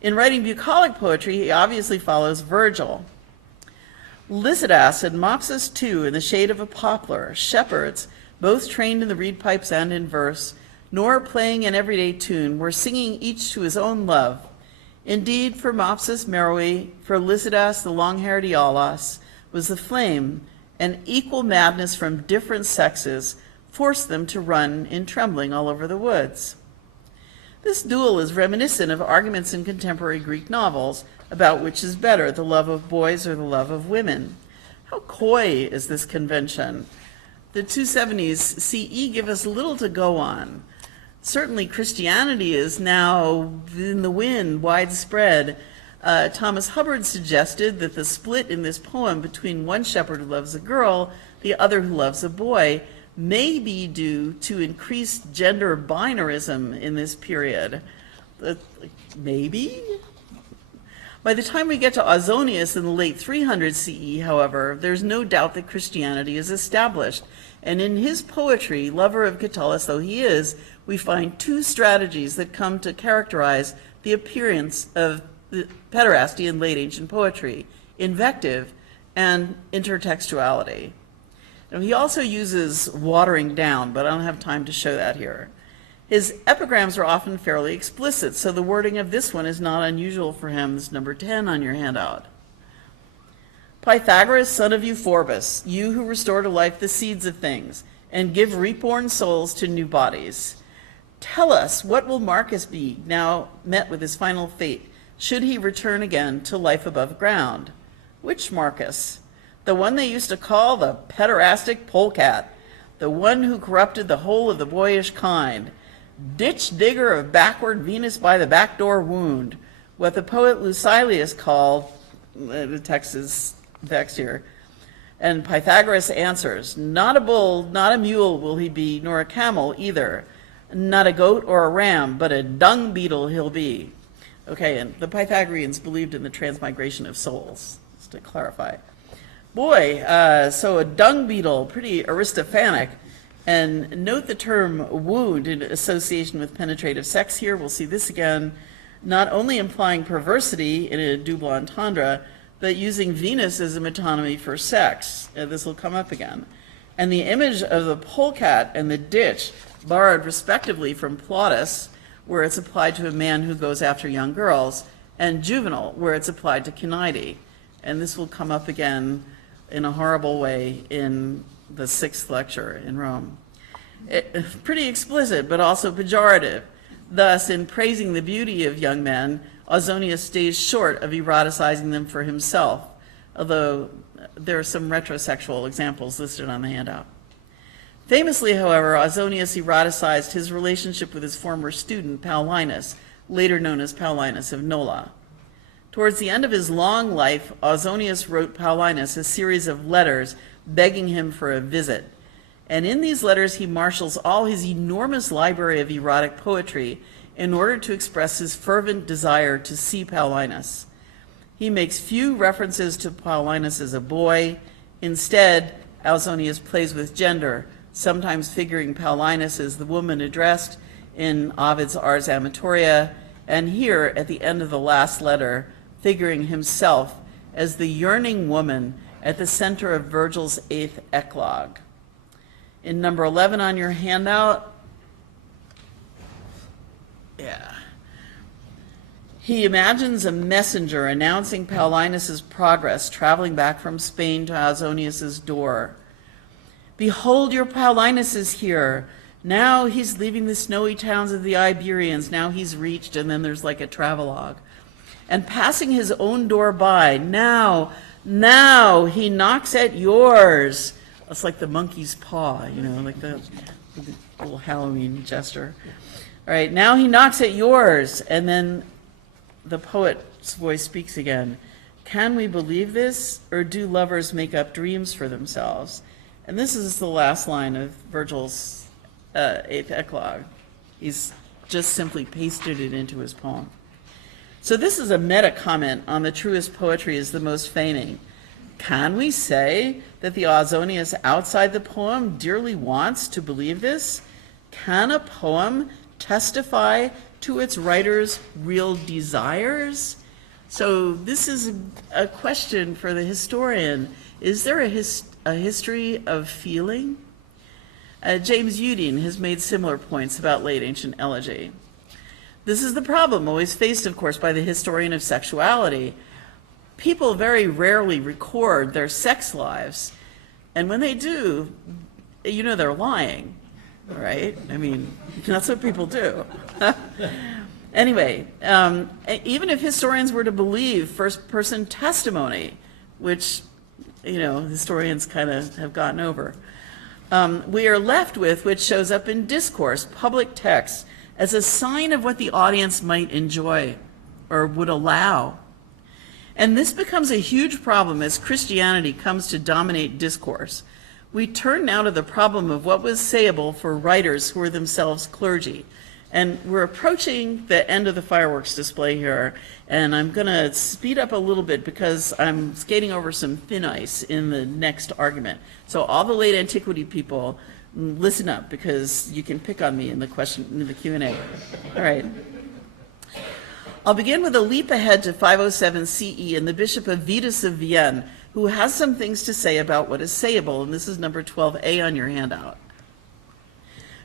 In writing bucolic poetry, he obviously follows Virgil. Lycidas and Mopsus too, in the shade of a poplar, shepherds, both trained in the reed pipes and in verse, nor playing an everyday tune, were singing each to his own love. Indeed, for Mopsus Meroe, for Lycidas the long-haired Iolaus, was the flame, and equal madness from different sexes forced them to run in trembling all over the woods. This duel is reminiscent of arguments in contemporary Greek novels about which is better, the love of boys or the love of women. How coy is this convention? The 270s CE give us little to go on. Certainly Christianity is now in the wind, widespread. Thomas Hubbard suggested that the split in this poem between one shepherd who loves a girl, the other who loves a boy, may be due to increased gender binarism in this period. Maybe? By the time we get to Ausonius in the late 300s CE, however, there's no doubt that Christianity is established. And in his poetry, lover of Catullus though he is, we find two strategies that come to characterize the appearance of the pederasty in late ancient poetry: invective and intertextuality. Now, he also uses watering down, but I don't have time to show that here. His epigrams are often fairly explicit, so the wording of this one is not unusual for him. This is number 10 on your handout. Pythagoras, son of Euphorbus, you who restore to life the seeds of things and give reborn souls to new bodies. Tell us, what will Marcus be now met with his final fate, should he return again to life above ground? Which Marcus? The one they used to call the pederastic polecat, the one who corrupted the whole of the boyish kind, ditch digger of backward Venus by the back door wound, what the poet Lucilius called, the text is vexed here, and Pythagoras answers, not a bull, not a mule will he be, nor a camel either, not a goat or a ram, but a dung beetle he'll be. Okay, and the Pythagoreans believed in the transmigration of souls, just to clarify. Boy, so a dung beetle, pretty Aristophanic. And note the term wound in association with penetrative sex here. We'll see this again, not only implying perversity in a double entendre, but using Venus as a metonymy for sex. This will come up again. And the image of the polecat and the ditch, borrowed respectively from Plautus, where it's applied to a man who goes after young girls, and juvenile, where it's applied to Canidae. And this will come up again in a horrible way in the 6th lecture in Rome. Pretty explicit, but also pejorative. Thus, in praising the beauty of young men, Ausonius stays short of eroticizing them for himself, although there are some retrosexual examples listed on the handout. Famously, however, Ausonius eroticized his relationship with his former student, Paulinus, later known as Paulinus of Nola. Towards the end of his long life, Ausonius wrote Paulinus a series of letters begging him for a visit. And in these letters, he marshals all his enormous library of erotic poetry in order to express his fervent desire to see Paulinus. He makes few references to Paulinus as a boy. Instead, Ausonius plays with gender, sometimes figuring Paulinus as the woman addressed in Ovid's Ars Amatoria, and here, at the end of the last letter, figuring himself as the yearning woman at the center of Virgil's 8th eclogue. In number 11 on your handout, he imagines a messenger announcing Paulinus's progress, traveling back from Spain to Ausonius's door. Behold, your Paulinus is here. Now he's leaving the snowy towns of the Iberians. Now he's reached, and then there's like a travelogue. And passing his own door by, now he knocks at yours. It's like the monkey's paw, like the little Halloween gesture. All right, now he knocks at yours, and then the poet's voice speaks again. Can we believe this, or do lovers make up dreams for themselves? And this is the last line of Virgil's 8th eclogue. He's just simply pasted it into his poem. So this is a meta comment on the truest poetry is the most feigning. Can we say that the Ausonius outside the poem dearly wants to believe this? Can a poem testify to its writer's real desires? So this is a question for the historian. Is there a history of feeling? James Udine has made similar points about late ancient elegy. This is the problem always faced, of course, by the historian of sexuality. People very rarely record their sex lives, and when they do, they're lying, right? I mean, that's what people do. Anyway, even if historians were to believe first-person testimony, which, historians kind of have gotten over, we are left with which shows up in discourse, public text, as a sign of what the audience might enjoy or would allow. And this becomes a huge problem as Christianity comes to dominate discourse. We turn now to the problem of what was sayable for writers who were themselves clergy. And we're approaching the end of the fireworks display here, and I'm going to speed up a little bit because I'm skating over some thin ice in the next argument. So all the late antiquity people, listen up, because you can pick on me in the Q&A. All right. I'll begin with a leap ahead to 507 CE and the Bishop of Vitus of Vienne, who has some things to say about what is sayable, and this is number 12A on your handout.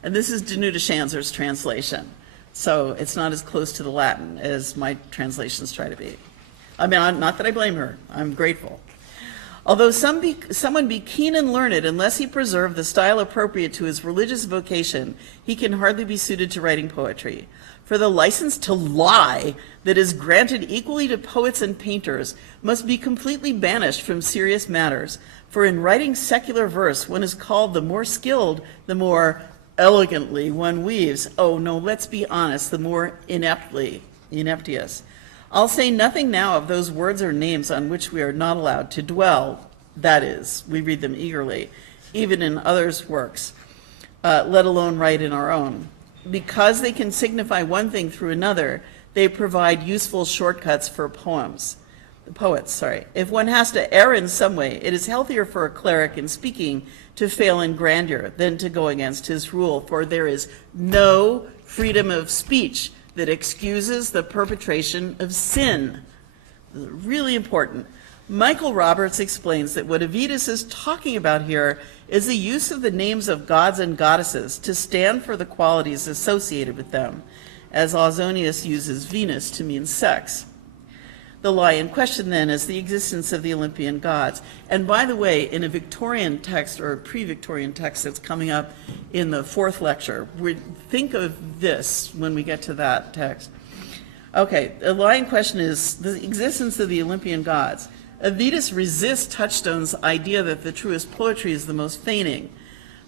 And this is Danuta Schanzer's translation, so it's not as close to the Latin as my translations try to be. I mean, not that I blame her, I'm grateful. Although someone be keen and learned, unless he preserve the style appropriate to his religious vocation, he can hardly be suited to writing poetry. For the license to lie that is granted equally to poets and painters must be completely banished from serious matters. For in writing secular verse, one is called the more skilled, the more elegantly one weaves. Oh no, let's be honest, the more ineptious. I'll say nothing now of those words or names on which we are not allowed to dwell. That is, we read them eagerly, even in others' works, let alone write in our own. Because they can signify one thing through another, they provide useful shortcuts for poets. If one has to err in some way, it is healthier for a cleric in speaking to fail in grandeur than to go against his rule, for there is no freedom of speech that excuses the perpetration of sin. Really important. Michael Roberts explains that what Avitus is talking about here is the use of the names of gods and goddesses to stand for the qualities associated with them, as Ausonius uses Venus to mean sex. The lie in question, then, is the existence of the Olympian gods. And by the way, in a Victorian text or a pre-Victorian text that's coming up in the fourth lecture, think of this when we get to that text. Okay, the lie in question is the existence of the Olympian gods. Avitus resists Touchstone's idea that the truest poetry is the most feigning.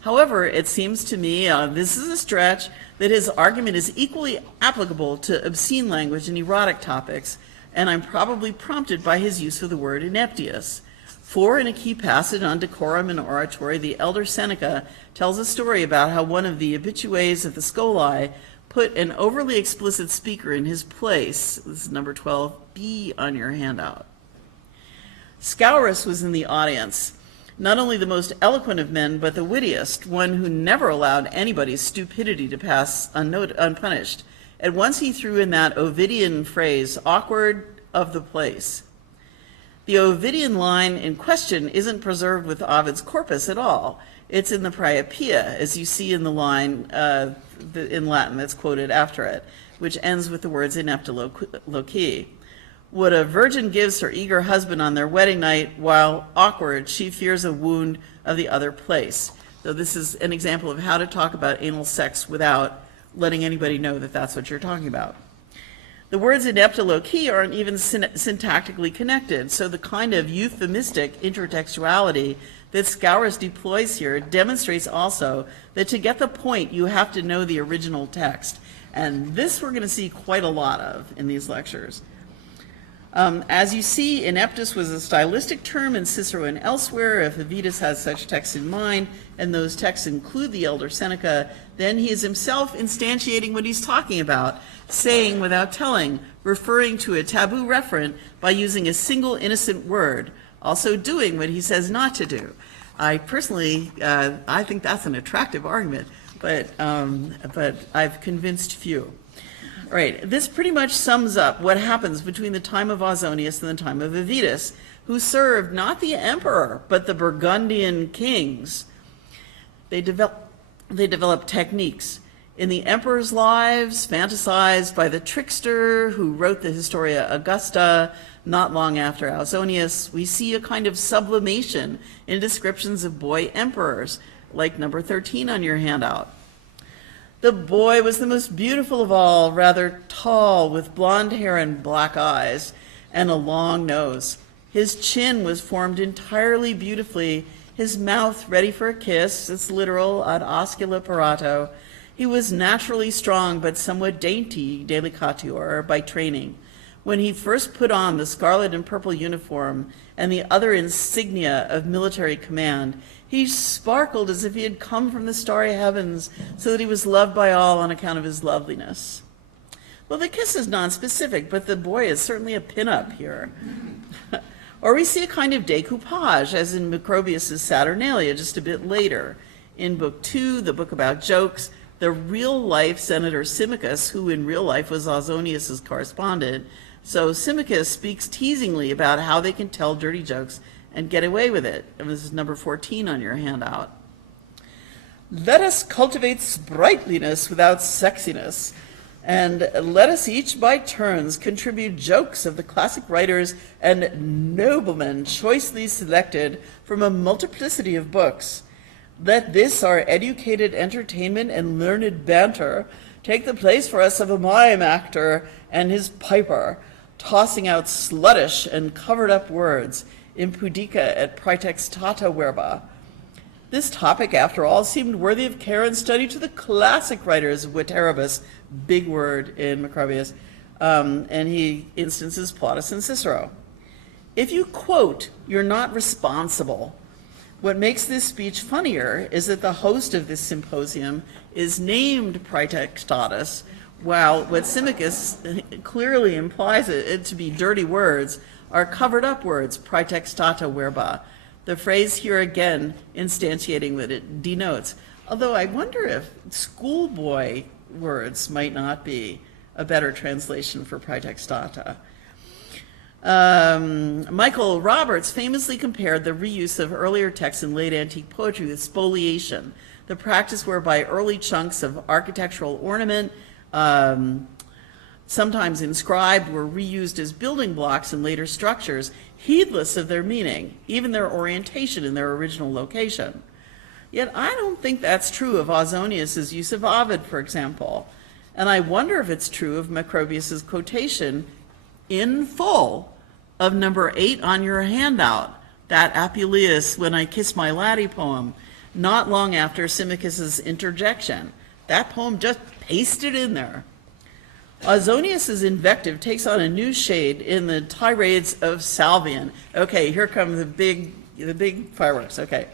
However, it seems to me, this is a stretch, that his argument is equally applicable to obscene language and erotic topics, and I'm probably prompted by his use of the word ineptious. For in a key passage on decorum and oratory, the elder Seneca tells a story about how one of the habitués of the Scholae put an overly explicit speaker in his place. This is number 12B on your handout. Scaurus was in the audience, not only the most eloquent of men, but the wittiest, one who never allowed anybody's stupidity to pass unpunished. At once he threw in that Ovidian phrase, awkward of the place. The Ovidian line in question isn't preserved with Ovid's corpus at all. It's in the Priapia, as you see in the line in Latin that's quoted after it, which ends with the words inepta loci. What a virgin gives her eager husband on their wedding night, while awkward, she fears a wound of the other place. So this is an example of how to talk about anal sex without letting anybody know that that's what you're talking about. The words inepta loci aren't even syntactically connected, so the kind of euphemistic intertextuality that Scaurus deploys here demonstrates also that to get the point, you have to know the original text. And this we're going to see quite a lot of in these lectures. As you see, ineptus was a stylistic term in Cicero and elsewhere. If Avitus has such texts in mind, and those texts include the elder Seneca, then he is himself instantiating what he's talking about, saying without telling, referring to a taboo referent by using a single innocent word, also doing what he says not to do. I personally, I think that's an attractive argument, but I've convinced few. Right, this pretty much sums up what happens between the time of Ausonius and the time of Avitus, who served not the emperor, but the Burgundian kings. They developed techniques. In the emperor's lives, fantasized by the trickster who wrote the Historia Augusta not long after Ausonius, we see a kind of sublimation in descriptions of boy emperors, like number 13 on your handout. The boy was the most beautiful of all, rather tall, with blonde hair and black eyes, and a long nose. His chin was formed entirely beautifully, his mouth ready for a kiss, it's literal, ad oscula parato. He was naturally strong, but somewhat dainty, delicateur, by training. When he first put on the scarlet and purple uniform and the other insignia of military command, he sparkled as if he had come from the starry heavens, so that he was loved by all on account of his loveliness. Well, the kiss is nonspecific, but the boy is certainly a pin-up here. Or we see a kind of decoupage, as in Macrobius's Saturnalia, just a bit later. In Book 2, the book about jokes, the real-life Senator Symmachus, who in real life was Ausonius's correspondent, so Symmachus speaks teasingly about how they can tell dirty jokes and get away with it. And this is number 14 on your handout. Let us cultivate sprightliness without sexiness, and let us each by turns contribute jokes of the classic writers and noblemen choicely selected from a multiplicity of books. Let this, our educated entertainment and learned banter, take the place for us of a mime actor and his piper, tossing out sluttish and covered-up words, impudica et praetextata verba. This topic, after all, seemed worthy of care and study to the classic writers of Veteribus, big word in Macrobius, and he instances Plautus and Cicero. If you quote, you're not responsible. What makes this speech funnier is that the host of this symposium is named Praetextatus, while what Symmachus clearly implies it to be dirty words are covered up words, praetextata verba. The phrase here again instantiating what it denotes. Although I wonder if schoolboy words might not be a better translation for praetextata. Michael Roberts famously compared the reuse of earlier texts in late antique poetry with spoliation, the practice whereby early chunks of architectural ornament, sometimes inscribed, were reused as building blocks in later structures, heedless of their meaning, even their orientation in their original location. Yet I don't think that's true of Ausonius's use of Ovid, for example, and I wonder if it's true of Macrobius's quotation in full of number 8 on your handout, that Apuleius When I Kiss My Laddie poem, not long after Symmachus's interjection. That poem just pasted in there. Ausonius's invective takes on a new shade in the tirades of Salvian. Okay, here come the big fireworks, okay.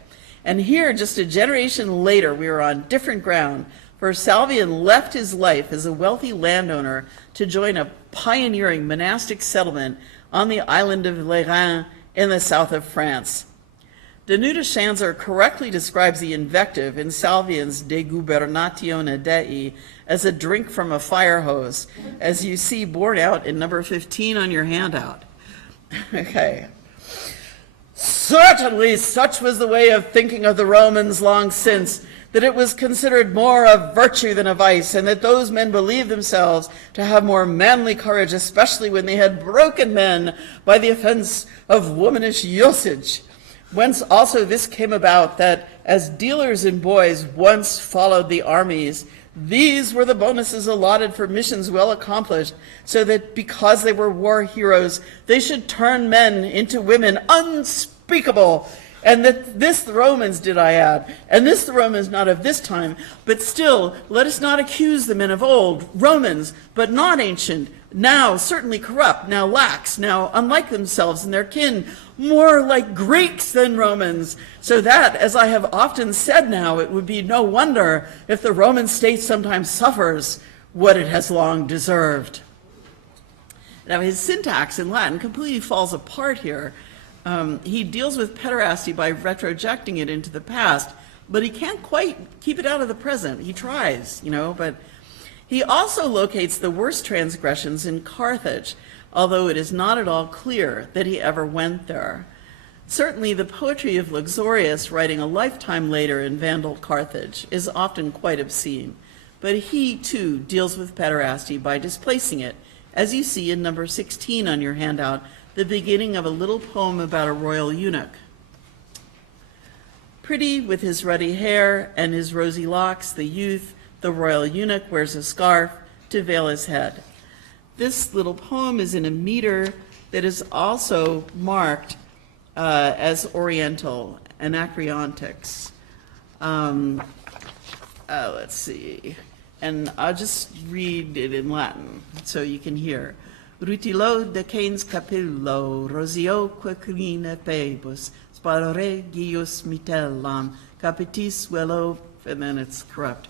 And here, just a generation later, we are on different ground, for Salvian left his life as a wealthy landowner to join a pioneering monastic settlement on the island of Lérins in the south of France. Danuta Schanzer correctly describes the invective in Salvian's De Gubernatione Dei as a drink from a fire hose, as you see borne out in number 15 on your handout. Okay. Certainly such was the way of thinking of the Romans long since, that it was considered more a virtue than a vice, and that those men believed themselves to have more manly courage, especially when they had broken men by the offense of womanish usage. Whence also this came about, that as dealers in boys once followed the armies, these were the bonuses allotted for missions well accomplished, so that because they were war heroes, they should turn men into women unspeakable. And that this the Romans, did I add, and this the Romans not of this time, but still let us not accuse the men of old, Romans, but not ancient, now certainly corrupt, now lax, now unlike themselves and their kin, more like Greeks than Romans, so that, as I have often said now, it would be no wonder if the Roman state sometimes suffers what it has long deserved. Now his syntax in Latin completely falls apart here. He deals with pederasty by retrojecting it into the past, but he can't quite keep it out of the present. He tries, but he also locates the worst transgressions in Carthage, although it is not at all clear that he ever went there. Certainly the poetry of Luxorius, writing a lifetime later in Vandal Carthage, is often quite obscene, but he too deals with pederasty by displacing it, as you see in number 16 on your handout, the beginning of a little poem about a royal eunuch. Pretty with his ruddy hair and his rosy locks, the youth, The royal eunuch wears a scarf to veil his head. This little poem is in a meter that is also marked as Oriental, Anacreontics. Let's see. And I'll just read it in Latin so you can hear. Rutilo decens capillo, rosio quaquina pebus, sparore gius mitellam, capitis velo, and then it's corrupt.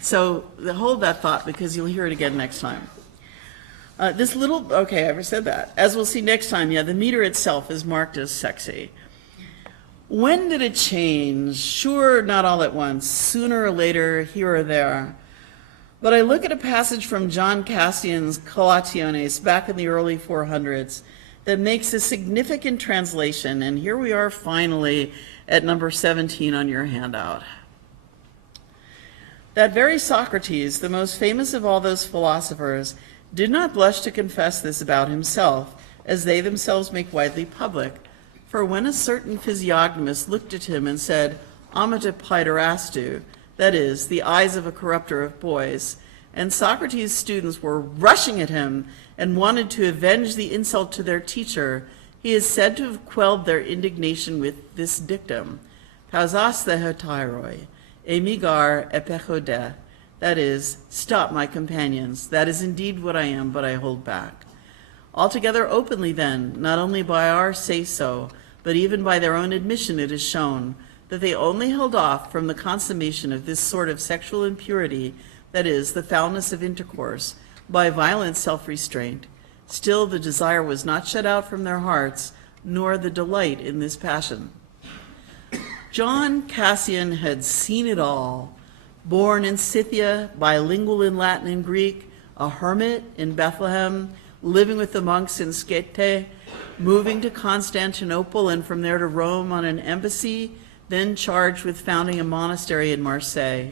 So hold that thought because you'll hear it again next time. Okay, I ever said that. As we'll see next time, yeah, the meter itself is marked as sexy. When did it change? Sure, not all at once. Sooner or later, here or there. But I look at a passage from John Cassian's Collationes back in the early 400s that makes a significant translation, and here we are finally at number 17 on your handout. That very Socrates, the most famous of all those philosophers, did not blush to confess this about himself, as they themselves make widely public. For when a certain physiognomist looked at him and said, Amata paederastu, that is, the eyes of a corrupter of boys, and Socrates' students were rushing at him and wanted to avenge the insult to their teacher, he is said to have quelled their indignation with this dictum, pausaste heteroi, emigar epechode, that is, stop, my companions, that is indeed what I am, but I hold back. Altogether openly then, not only by our say-so, but even by their own admission it is shown that they only held off from the consummation of this sort of sexual impurity, that is, the foulness of intercourse, by violent self-restraint. Still the desire was not shut out from their hearts, nor the delight in this passion. John Cassian had seen it all. Born in Scythia, bilingual in Latin and Greek, a hermit in Bethlehem, living with the monks in Scete, moving to Constantinople and from there to Rome on an embassy, then charged with founding a monastery in Marseille.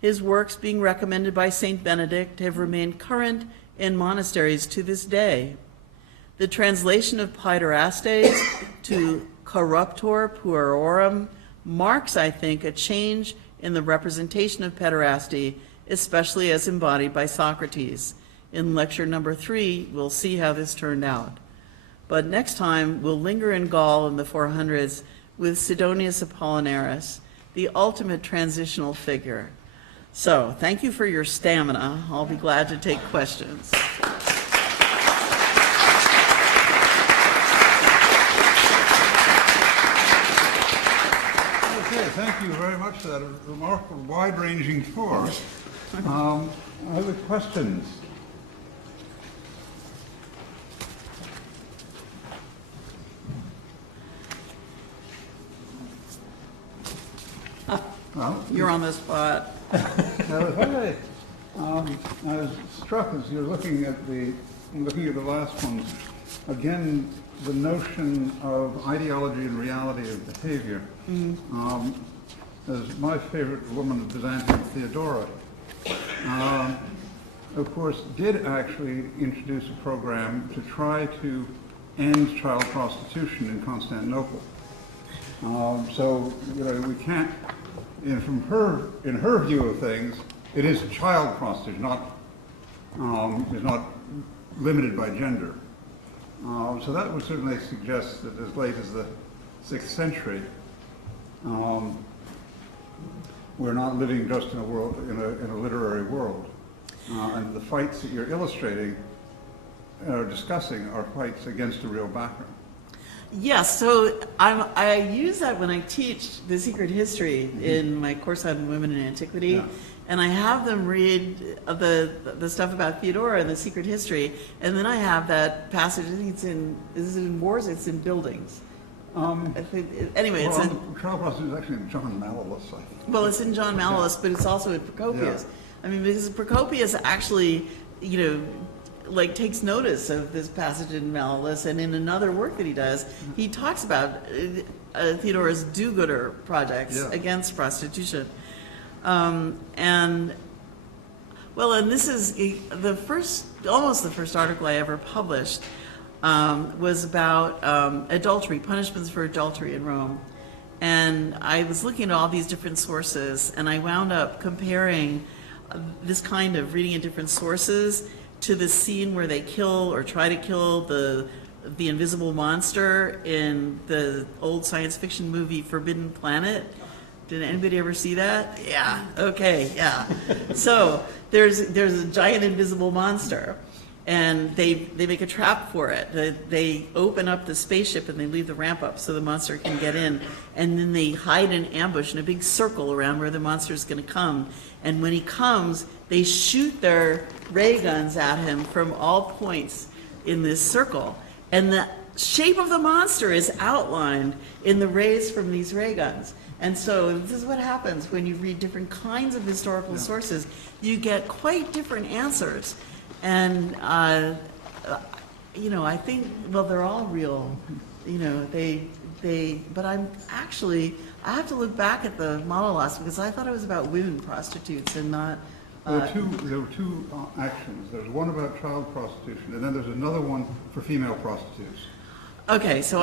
His works, being recommended by Saint Benedict, have remained current in monasteries to this day. The translation of Paederastes to corruptor puerorum marks, I think, a change in the representation of pederasty, especially as embodied by Socrates. In lecture number 3, we'll see how this turned out. But next time, we'll linger in Gaul in the 400s with Sidonius Apollinaris, the ultimate transitional figure. So, thank you for your stamina. I'll be glad to take questions. Okay, thank you very much for that remarkable, wide-ranging tour. Other questions? Well, You're on the spot. I was struck as you're looking at the last ones. Again, the notion of ideology and reality of behavior. As my favorite woman of Byzantium, Theodora, of course, did actually introduce a program to try to end child prostitution in Constantinople. So, we can't. And in her view of things, it is child prostitution, is not limited by gender. So that would certainly suggest that as late as the 6th century, we're not living just in a world, in a literary world. And the fights that you're illustrating or discussing are fights against a real background. Yes, so I use that when I teach The Secret History in my course on women in antiquity, Yeah. and I have them read the stuff about Theodora and The Secret History, and then I have that passage. I think is it in Wars? It's in Buildings. I think, anyway, it's in. Child prostitution is actually in John Malice, I think. Well, it's in John Malice, but it's also in Procopius. Yeah. I mean, because Procopius actually, takes notice of this passage in Malice, and in another work that he does, he talks about Theodora's do-gooder projects against prostitution. And this is almost the first article I ever published was about adultery, punishments for adultery in Rome. And I was looking at all these different sources, and I wound up comparing this kind of reading in different sources to the scene where they kill or try to kill the invisible monster in the old science fiction movie Forbidden Planet. Did anybody ever see that? Yeah. Okay. Yeah. So there's a giant invisible monster, and they make a trap for it. They open up the spaceship and they leave the ramp up so the monster can get in, and then they hide in ambush in a big circle around where the monster is going to come. And when he comes, they shoot their ray guns at him from all points in this circle, and the shape of the monster is outlined in the rays from these ray guns. And so this is what happens when you read different kinds of historical sources. You get quite different answers. And, you know, I think, well, they're all real. You know, but I'm actually, I have to look back at the monologues because I thought it was about women prostitutes and not... There were two actions. There's one about child prostitution, and then there's another one for female prostitutes. Okay, so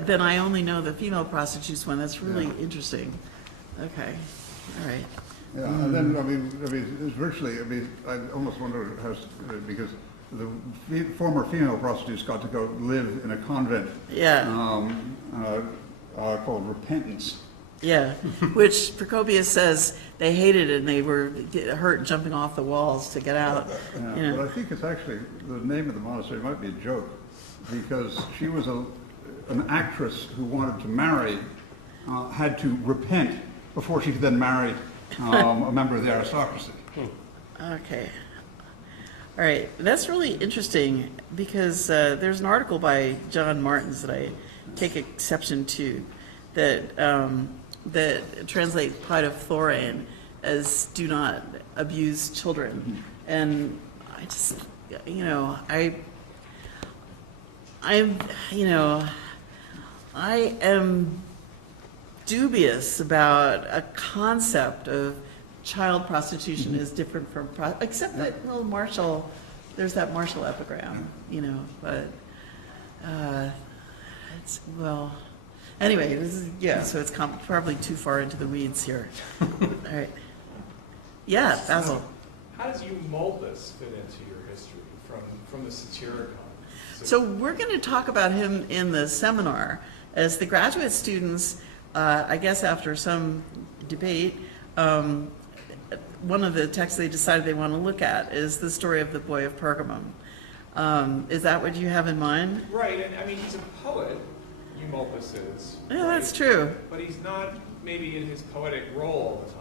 then I only know the female prostitutes one. That's really interesting. Okay, all right. Yeah, and then I mean, it's virtually. I mean, I almost wonder how, because the former female prostitutes got to go live in a convent. Yeah. Called Repentance. Yeah, which Procopius says they hated it and they were hurt jumping off the walls to get out. Yeah, You know. but I think it's actually the name of the monastery might be a joke, because she was an actress who wanted to marry, had to repent before she could then marry a member of the aristocracy. Okay. All right, that's really interesting because there's an article by John Martins that I take exception to that translates Pride of Thoraine as "do not abuse children," and I just, you know, I am dubious about a concept of child prostitution as different from, except that, well, Marshall, there's that Marshall epigram, you know, but it's, well, anyway, this is, yeah, so it's probably too far into the weeds here. All right. Yeah, Basil. How does Eumolpus fit into your history from the Satyricon? So we're going to talk about him in the seminar as the graduate students, I guess after some debate, one of the texts they decided they want to look at is the story of the boy of Pergamum. Is that what you have in mind? Right, and I mean, he's a poet, Eumolpus is. Yeah, right? that's true. But he's not maybe in his poetic role all the time.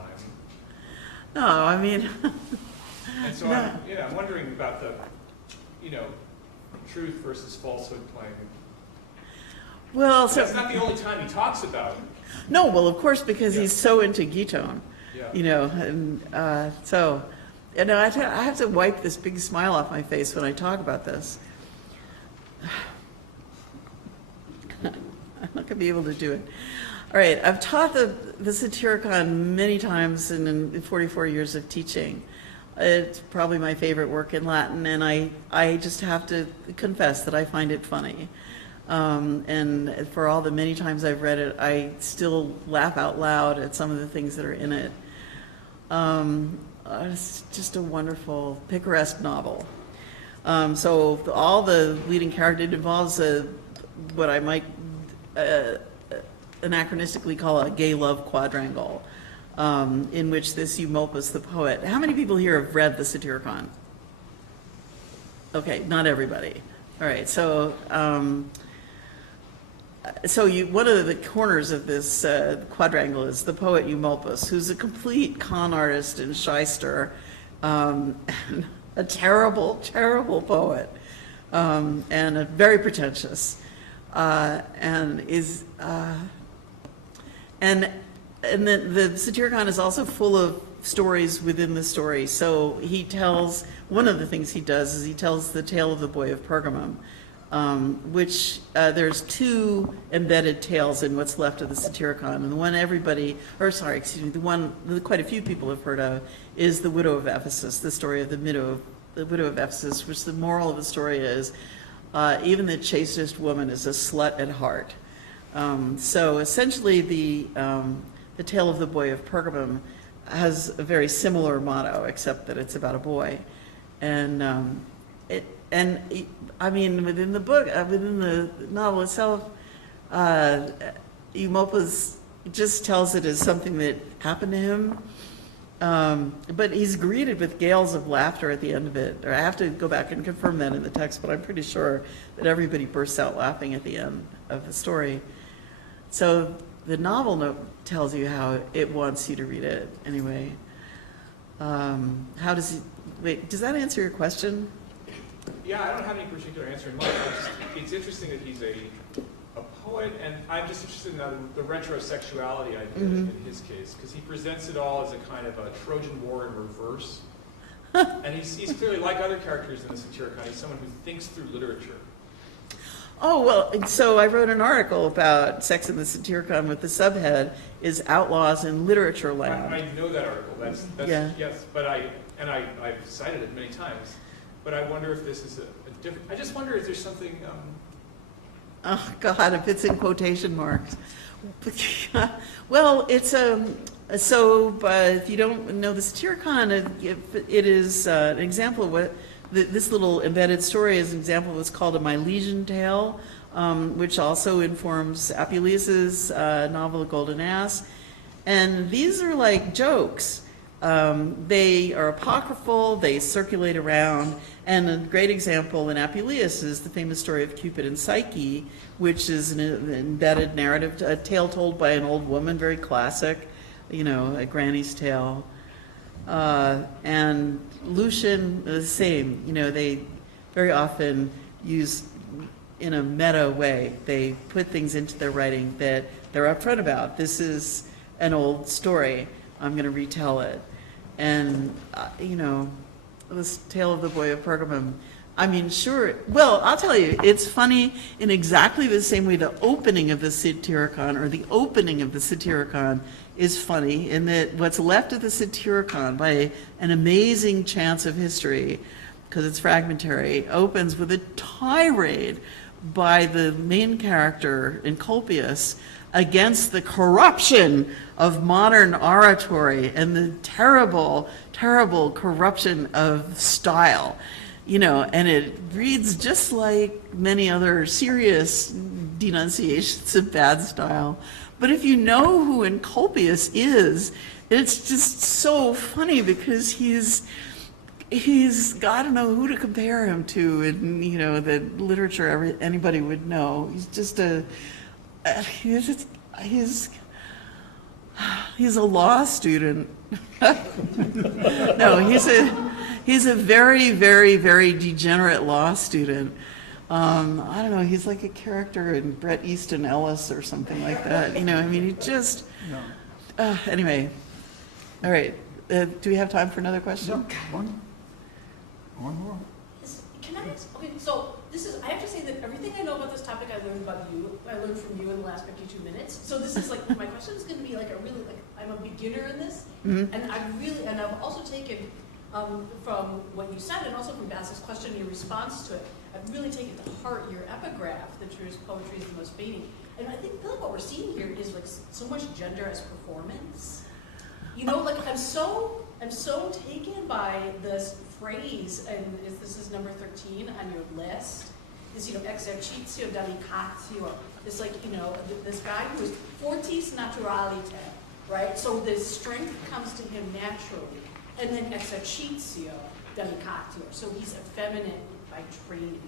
No, I mean, And so No. I'm wondering about the, truth versus falsehood claim. well, That's so, not the only time he talks about it. no, well, of course, because Yeah. he's so into Giton, Yeah. you know, and so, you know, I have to wipe this big smile off my face when I talk about this. I'm not going to be able to do it. All right, I've taught the Satyricon many times in 44 years of teaching. It's probably my favorite work in Latin, and I just have to confess that I find it funny. And for all the many times I've read it, I still laugh out loud at some of the things that are in it. It's just a wonderful, picaresque novel. So all the leading character, it involves what I might anachronistically call a gay love quadrangle, in which this Eumolpus, the poet. How many people here have read the Satyricon? Okay, not everybody. All right, so one of the corners of this quadrangle is the poet Eumolpus, who's a complete con artist and shyster, and a terrible, terrible poet, and a very pretentious, and is and then the Satyricon is also full of stories within the story. So he tells, one of the things he does is he tells the tale of the boy of Pergamum, which there's two embedded tales in what's left of the Satyricon. And the one the one that quite a few people have heard of is the widow of Ephesus, the story of the widow of Ephesus, which the moral of the story is, even the chastest woman is a slut at heart. So essentially, the Tale of the Boy of Pergamum has a very similar motto, except that it's about a boy. And I mean, within the book, within the novel itself, Eumolpus just tells it as something that happened to him. But he's greeted with gales of laughter at the end of it. Or I have to go back and confirm that in the text, but I'm pretty sure that everybody bursts out laughing at the end of the story. So the novel note tells you how it wants you to read it anyway. How does wait, does that answer your question? Yeah, I don't have any particular answer in mind. It's interesting that he's a poet, and I'm just interested in the retrosexuality idea in his case, because he presents it all as a kind of a Trojan War in reverse. And he's clearly, like other characters in the Satyricon, he's someone who thinks through literature. Oh, well, and so I wrote an article about Sex in the Satyricon with the subhead, is Outlaws in Literature Land. I know that article. That's Yeah. Yes, but I've cited it many times. But I wonder if this is a different. I just wonder if there's something. Oh, God, if it's in quotation marks. Well, it's so if you don't know the Satyricon, it is an example of what this little embedded story is an example of what's called a Milesian tale, which also informs Apuleius's novel The Golden Ass. And these are like jokes. They are apocryphal, they circulate around, and a great example in Apuleius is the famous story of Cupid and Psyche, which is an embedded narrative, a tale told by an old woman, very classic, a granny's tale. And Lucian, the same, they very often use, in a meta way, they put things into their writing that they're upfront about. This is an old story, I'm going to retell it. And, this Tale of the Boy of Pergamum, I mean, sure, well, I'll tell you, it's funny in exactly the same way the opening of the Satyricon, or the opening of the Satyricon, is funny in that what's left of the Satyricon, by an amazing chance of history, because it's fragmentary, opens with a tirade by the main character, Encolpius, against the corruption of modern oratory and the terrible, terrible corruption of style. And it reads just like many other serious denunciations of bad style. But if you know who Encolpius is, it's just so funny because he's got to know who to compare him to, and the literature anybody would know. He's just he's a law student. No, he's a very, very, very degenerate law student. I don't know, he's like a character in Bret Easton Ellis or something like that. He just, anyway. All right, do we have time for another question? One more. Can I ask, okay, so I have to say that everything I know about this topic I learned from you in the last 52 minutes. So this is like, my question is going to be like I'm a beginner in this. Mm-hmm. And I've also taken from what you said, and also from Bas's question, your response to it, I've really taken to heart your epigraph, the truest poetry is the most fading. And I feel like what we're seeing here is like so much gender as performance. Like I'm so taken by this phrase, and this is number 13 on your list, is, exercitio delicatio. It's like, this guy who is fortis naturalite, right? So the strength comes to him naturally. And then exercitio delicatio. So he's effeminate by training.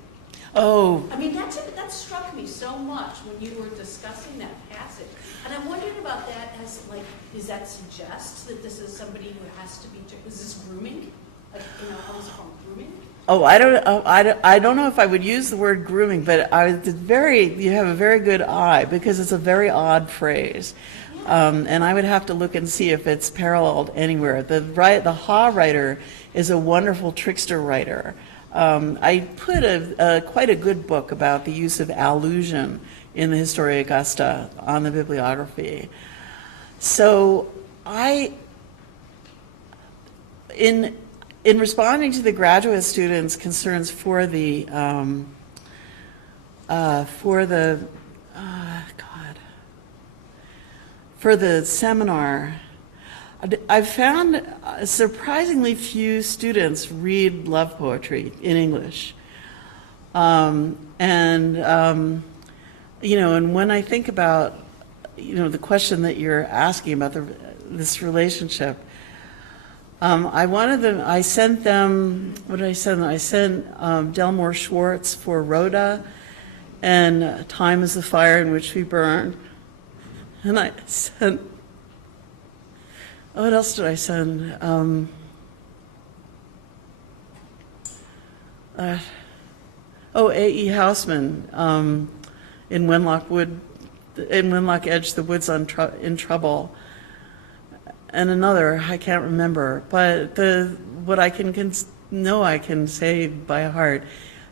Oh, I mean, that struck me so much when you were discussing that passage. And I'm wondering about that as, like, does that suggest that this is somebody who has to be, is this grooming? Like, almost called grooming? Oh, I don't know if I would use the word grooming, but you have a very good eye, because it's a very odd phrase. And I would have to look and see if it's paralleled anywhere. The Ha writer is a wonderful trickster writer. I put quite a good book about the use of allusion in the Historia Augusta on the bibliography. So in responding to the graduate students' concerns for the God. For the seminar, I've found surprisingly few students read love poetry in English. And when I think about, the question that you're asking about this relationship, I sent them, what did I send them? I sent Delmore Schwartz for Rhoda and Time is the Fire in Which We Burn. And I sent, what else did I send? A.E. Housman in Wenlock Edge, The Woods in Trouble. And another, I can't remember, but what I can I can say by heart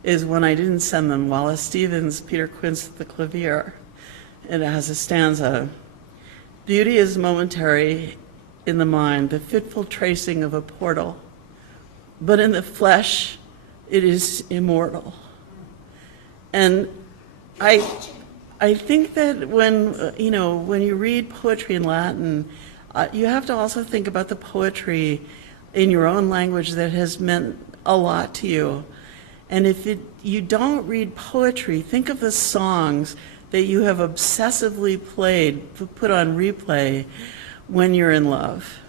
is when I didn't send them Wallace Stevens, Peter Quince at the Clavier. It has a stanza. Beauty is momentary in the mind, the fitful tracing of a portal, but in the flesh it is immortal. And I think that when you read poetry in Latin, you have to also think about the poetry in your own language that has meant a lot to you. And if you don't read poetry, think of the songs that you have obsessively put on replay when you're in love.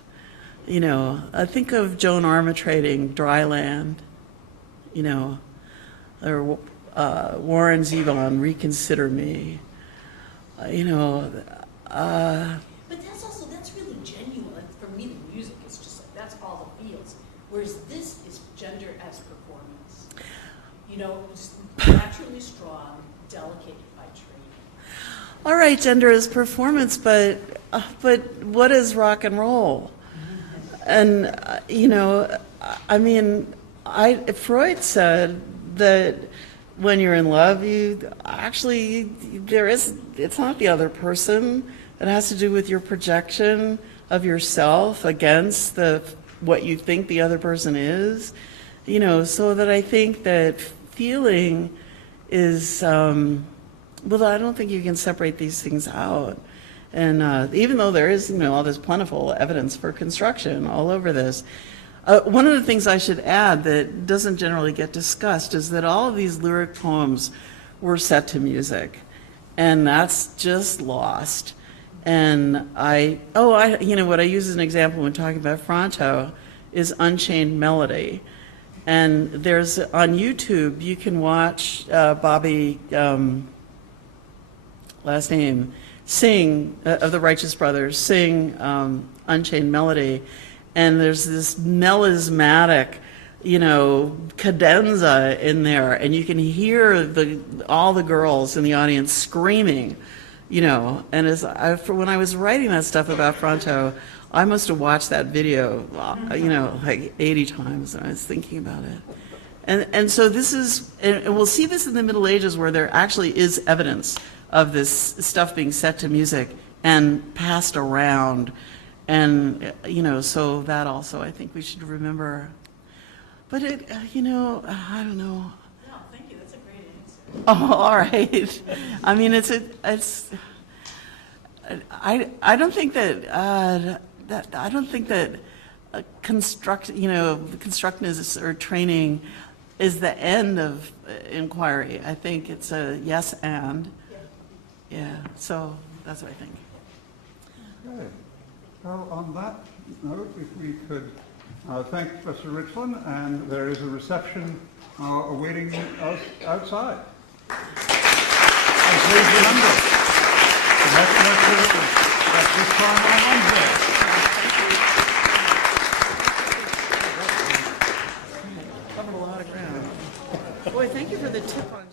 I think of Joan Armatrading, Dry Land, or Warren Zevon, Reconsider Me, But that's really genuine. For me, the music is just like, that's all the feels. Whereas this is gender as performance. Just naturally strong, delicate by trade. all right, gender is performance, but what is rock and roll? And, Freud said that when you're in love, it's not the other person. It has to do with your projection of yourself against what you think the other person is. So that I think that feeling is, I don't think you can separate these things out. And even though there is, all this plentiful evidence for construction all over this, one of the things I should add that doesn't generally get discussed is that all of these lyric poems were set to music, and that's just lost. And what I use as an example when talking about Fronto is Unchained Melody. And there's, on YouTube, you can watch Bobby, last name, sing, of the Righteous Brothers, sing Unchained Melody. And there's this melismatic, cadenza in there, and you can hear all the girls in the audience screaming, And when I was writing that stuff about Fronto, I must have watched that video, like 80 times, and I was thinking about it. And so this is, and we'll see this in the Middle Ages, where there actually is evidence of this stuff being set to music and passed around. And, so that also I think we should remember. But I don't know. No, thank you. That's a great answer. Oh, all right. I mean, I don't think that, constructiveness or training is the end of inquiry. I think it's a yes and. Yeah, so that's what I think. Okay. Well, on that note, if we could thank Professor Richland, and there is a reception awaiting us outside. And please remember, the next lecture is at this time on Wednesday. Covered a lot of ground. Boy, thank you for the tip on